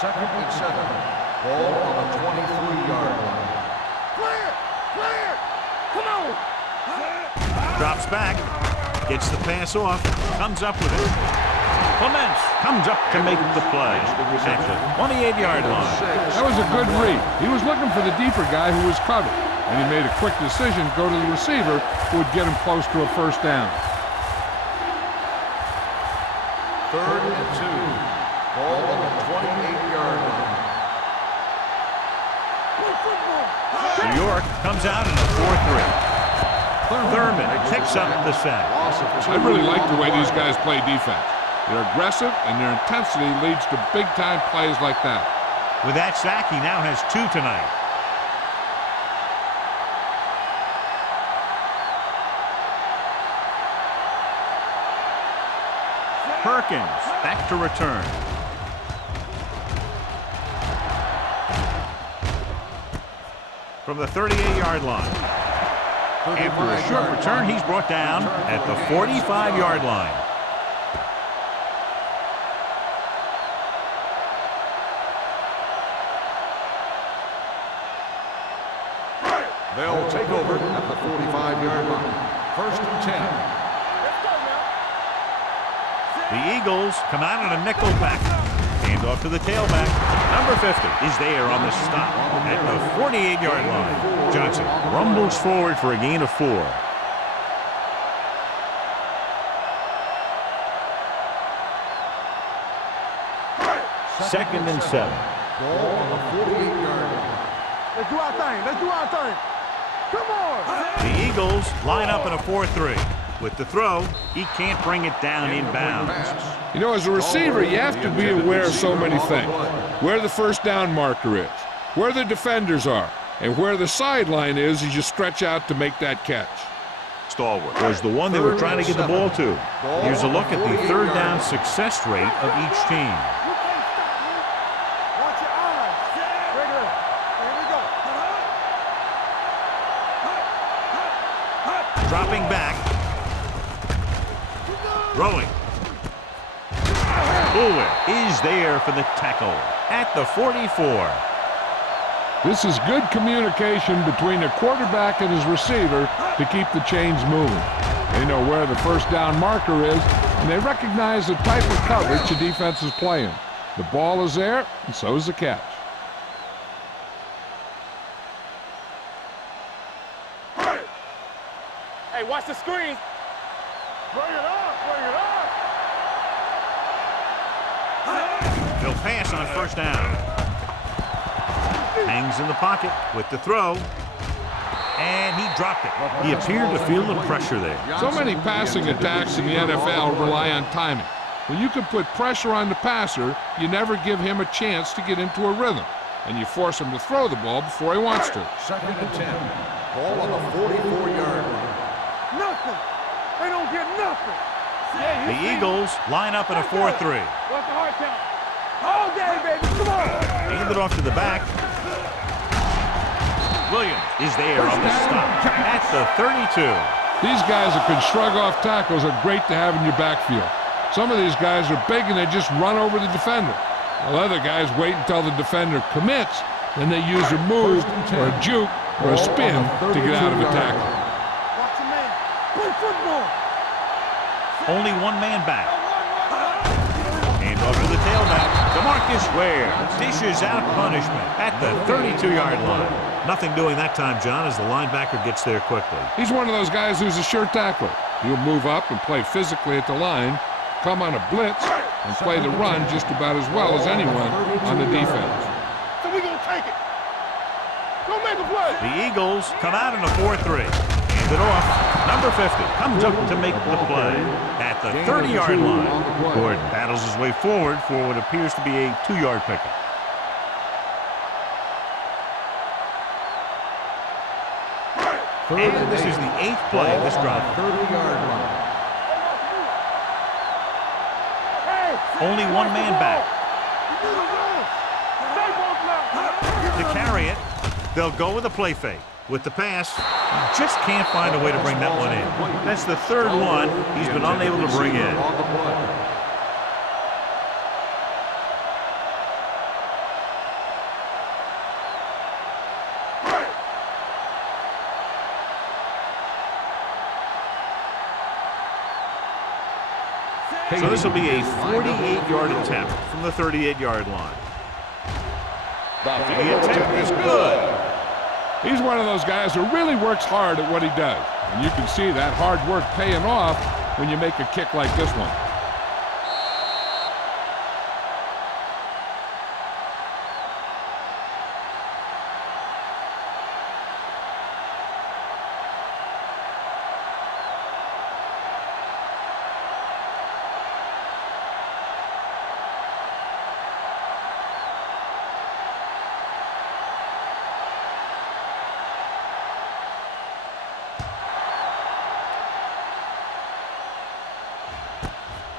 Second and 7. Ball on the 23-yard line. Clear! Clear! Come on! Drops back, gets the pass off, comes up with it. Clements comes up to make the play at the 28-yard line. That was a good read. He was looking for the deeper guy who was covered, and he made a quick decision to go to the receiver who would get him close to a first down. Third and 2. Ball on the 28-yard line. New York comes out in a 4-3. Thurman picks up the sack. I really like the way these guys play defense. They're aggressive, and their intensity leads to big-time plays like that. With that sack, he now has 2 tonight. Perkins back to return. From the 38-yard line. After a short return, he's brought down at the 45-yard line. They'll take over at the 45-yard line. First and 10. The Eagles come out in a nickel back. Hand off to the tailback. Number 50 is there on the stop at the 48-yard line. Johnson rumbles forward for a gain of 4. Second and 7. Ball on the 48-yard line. Let's do our thing. Let's do our thing. Come on. The Eagles line up in a 4-3. With the throw, he can't bring it down inbounds. You know, as a receiver, you have to be aware of so many things. Where the first down marker is, where the defenders are, and where the sideline is as you stretch out to make that catch. Stalwart was the one they were trying to get the ball to. Here's a look at the third down success rate of each team. Watch your eyes. Regular. Here we go. Dropping back. Throwing. Bullware is there for the tackle at the 44. This is good communication between the quarterback and his receiver to keep the chains moving. They know where the first down marker is, and they recognize the type of coverage the defense is playing. The ball is there, and so is the catch. Hey, watch the screen. Bring it up. Bring it up. He'll pass on first down. Hangs in the pocket with the throw. And he dropped it. He appeared to feel the pressure there. So many passing attacks in the NFL rely on timing. When you can put pressure on the passer, you never give him a chance to get into a rhythm, and you force him to throw the ball before he wants to. Second and 10. Ball on the 44-yard line. Nothing. They don't get nothing. The Eagles line up in a 4-3. What's the hard count? All day, baby. Come on. Hand it off to the back. Williams is there on the stop at the 32. These guys that can shrug off tackles are great to have in your backfield. Some of these guys are big and they just run over the defender. While other guys wait until the defender commits, then they use a move or a juke or a spin to get out of a tackle. Watch your man. Play football. Only one man back. Hand off to the tailback. DeMarcus Ware dishes out punishment at the 32-yard line. Nothing doing that time, John, as the linebacker gets there quickly. He's one of those guys who's a sure tackler. He'll move up and play physically at the line, come on a blitz, and play the run just about as well as anyone on the defense. So we gonna take it. Go make a play. The Eagles come out in a 4-3. Hand it off. Number 50 comes up to make the play at the 30-yard line. Gordon battles his way forward for what appears to be a 2-yard pickup. And this is the 8th play of this drive. 30-yard line. Only one man back. To carry it, They'll go with a play fake. With the pass, just can't find a way to bring that one in. That's the third one he's been unable to bring in. So this will be a 48-yard attempt from the 38-yard line. The attempt is good. He's one of those guys who really works hard at what he does. And you can see that hard work paying off when you make a kick like this one.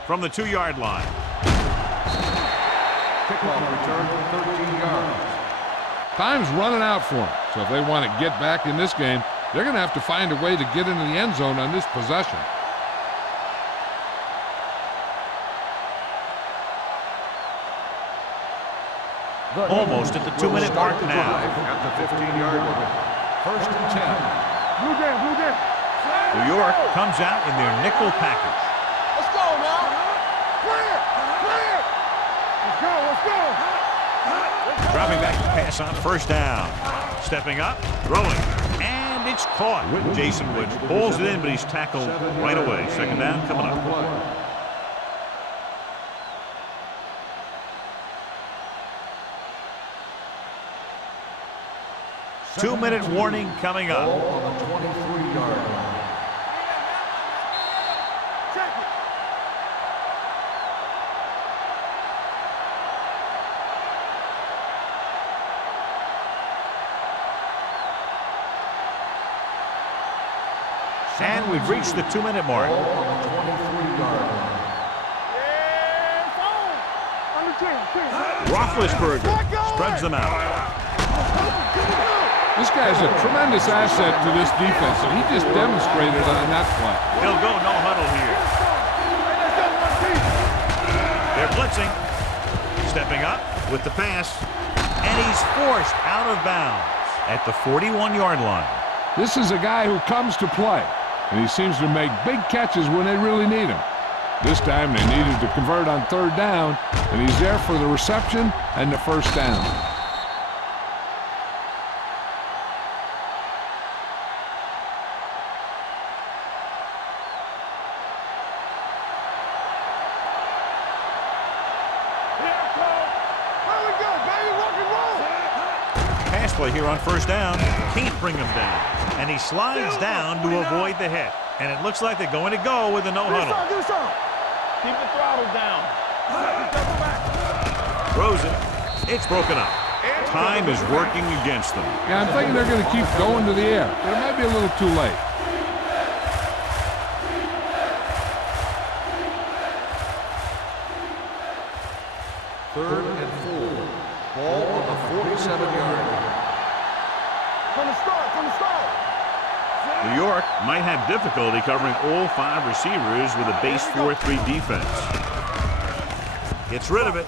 From the 2-yard line. Kickoff return for 13 yards. Time's running out for them. So if they want to get back in this game, they're going to have to find a way to get into the end zone on this possession. Almost at the 2-minute mark now. At the 15-yard line. First and 10. Blue jam, blue jam. New York comes out in their nickel package. Let's go now. Clear, clear. Let's go, let's go. Dropping back to pass on first down. Stepping up, throwing, and it's caught. Jason Woods pulls it in, but he's tackled right away. Second down coming up. 2-minute warning coming up. Ball on the 23-yard line. And we've reached the 2-minute mark. Ball on the 23-yard line. Roethlisberger spreads them out. This guy's a tremendous asset to this defense, and he just demonstrated on that play. He'll go no huddle here. They're blitzing. Stepping up with the pass. And he's forced out of bounds at the 41-yard line. This is a guy who comes to play, and he seems to make big catches when they really need him. This time they needed to convert on third down, and he's there for the reception and the first down. Pass play here on first down. Can't bring him down. And he slides down to avoid the hit. And it looks like they're going to go with a no huddle. Keep the throttle down. Throws it. It's broken up. Time is working against them. Yeah, I'm thinking they're going to keep going to the air, but it might be a little too late. Third and 4. Ball on the 47-yard line. From the start. New York might have difficulty covering all 5 receivers with a base 4-3 defense. Gets rid of it.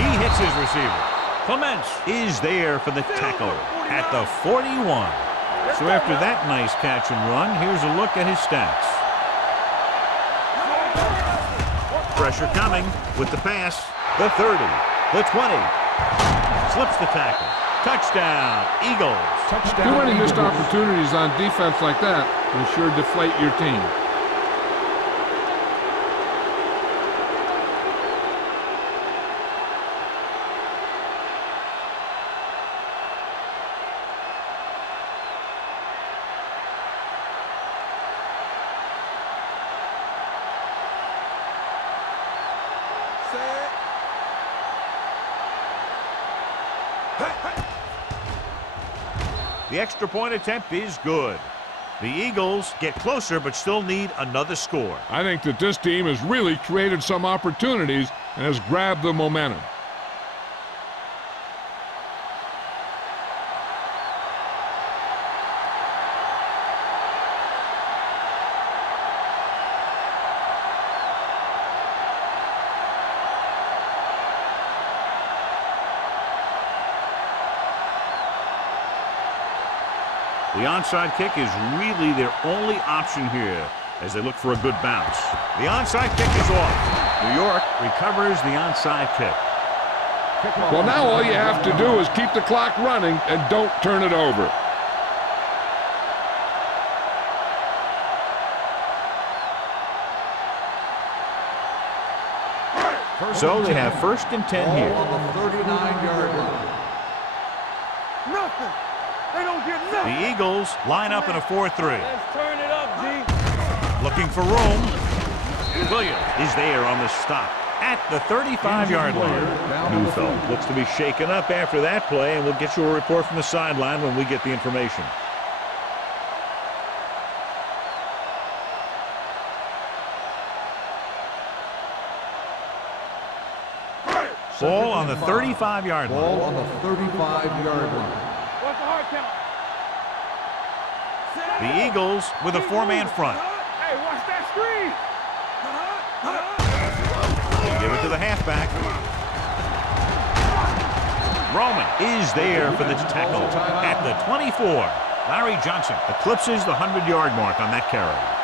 He hits his receiver. Clements is there for the tackle at the 41. So after that nice catch and run, here's a look at his stats. Pressure coming with the pass. The 30, the 20. Slips the tackle. Touchdown, Eagles. Too many missed opportunities on defense like that will sure deflate your team. The extra point attempt is good. The Eagles get closer but still need another score. I think that this team has really created some opportunities and has grabbed the momentum. The onside kick is really their only option here as they look for a good bounce. The onside kick is off. New York recovers the onside kick. Well, now all you have to do is keep the clock running and don't turn it over. So they have 1st and 10 here. On the 39-yard line. Nothing. They don't get nothing. The Eagles line up in a 4-3. Let's turn it up, D. Looking for room. Williams is there on the stop at the 35-yard line. Neufeld looks to be shaken up after that play, and we'll get you a report from the sideline when we get the information. Ball on the 35-yard line. Ball on the 35-yard line. What's the hard count? The Eagles with a 4-man front. Hey, watch that screen. Give it to the halfback. Roman is there for the tackle at the 24. Larry Johnson eclipses the 100-yard mark on that carry.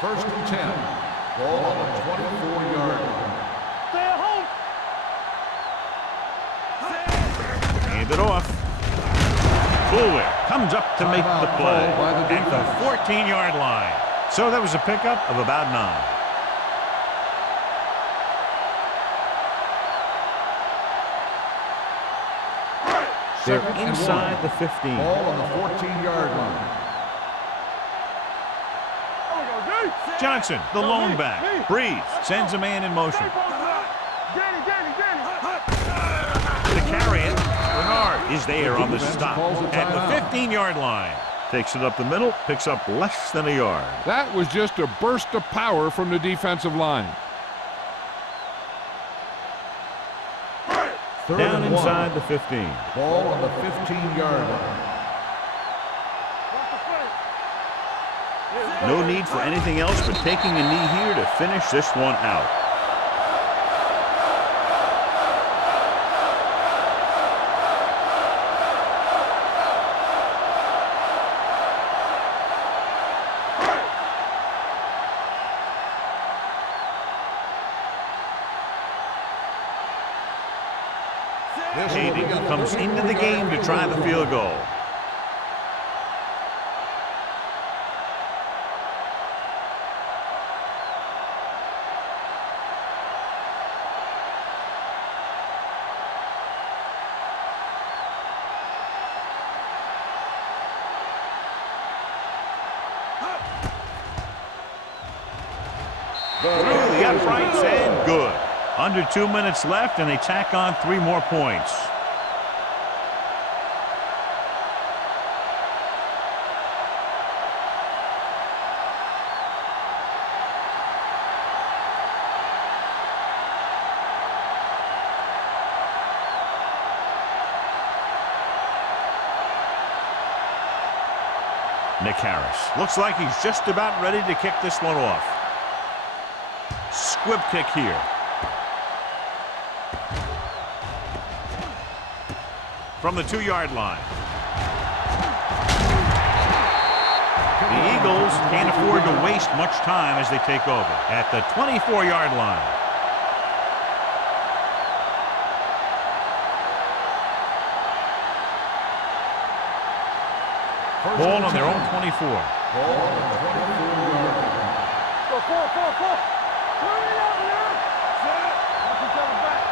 First and 10. Ball on the 24-yard line. Stay at home. Hand it off. Boulware comes up to make the play at the 14-yard line. So that was a pickup of about 9. They're inside the 15. Ball on the 14-yard line. Johnson, the lone back. Breeze sends a man in motion. To carry it, Bernard is there on the stop at the 15-yard line. Takes it up the middle, picks up less than a yard. That was just a burst of power from the defensive line. Down inside the 15. Ball on the 15-yard line. No need for anything else but taking a knee here to finish this one out. Hayden comes into the game to try the field goal. Through the uprights and good. Under 2 minutes left, and they tack on 3 more points. Nick Harris looks like he's just about ready to kick this one off. Squib kick here. From the 2-yard line. The Eagles can't afford to waste much time as they take over at the 24-yard line. Ball on their own 24. Ball on the 24-yard line. Go, 4. Turn it up, man. Watch each other back.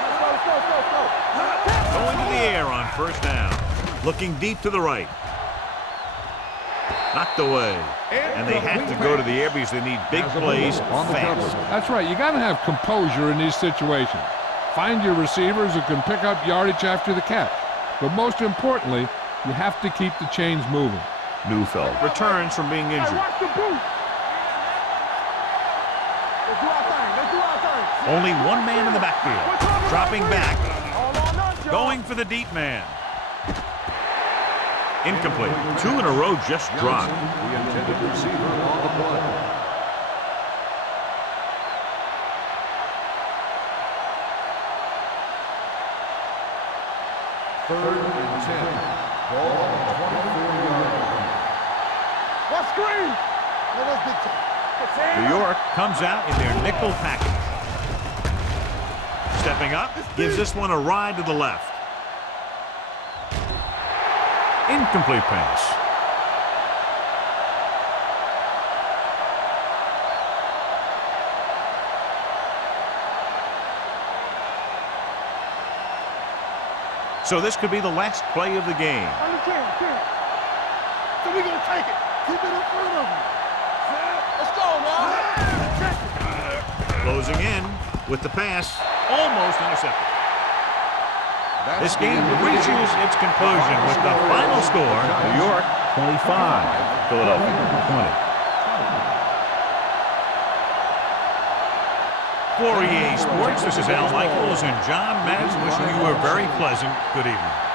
Let's go. Going to the air on first down. Looking deep to the right. Knocked away. And they have to go to the air because they need big plays fast. That's right. You got to have composure in these situations. Find your receivers who can pick up yardage after the catch. But most importantly, you have to keep the chains moving. Neufeld returns from being injured. Watch the boot. Let's do our thing. Only one man in the backfield. Dropping back. All on us, y'all. Going for the deep man. Incomplete. 2 in a row just dropped. The intended receiver on the play. 3rd and 10. Ball on the 24-yard line. What screen? No, that's big time. New York comes out in their nickel package. Stepping up, gives this one a ride to the left. Incomplete pass. So this could be the last play of the game. On the 10. So we're going to take it. Keep it in front of him. Let's go, man. Closing in with the pass. Almost intercepted. This game reaches its conclusion with the final score. New York 25, Philadelphia 20. For EA Sports, this is Al Michaels and John Madden wishing you a very pleasant good evening.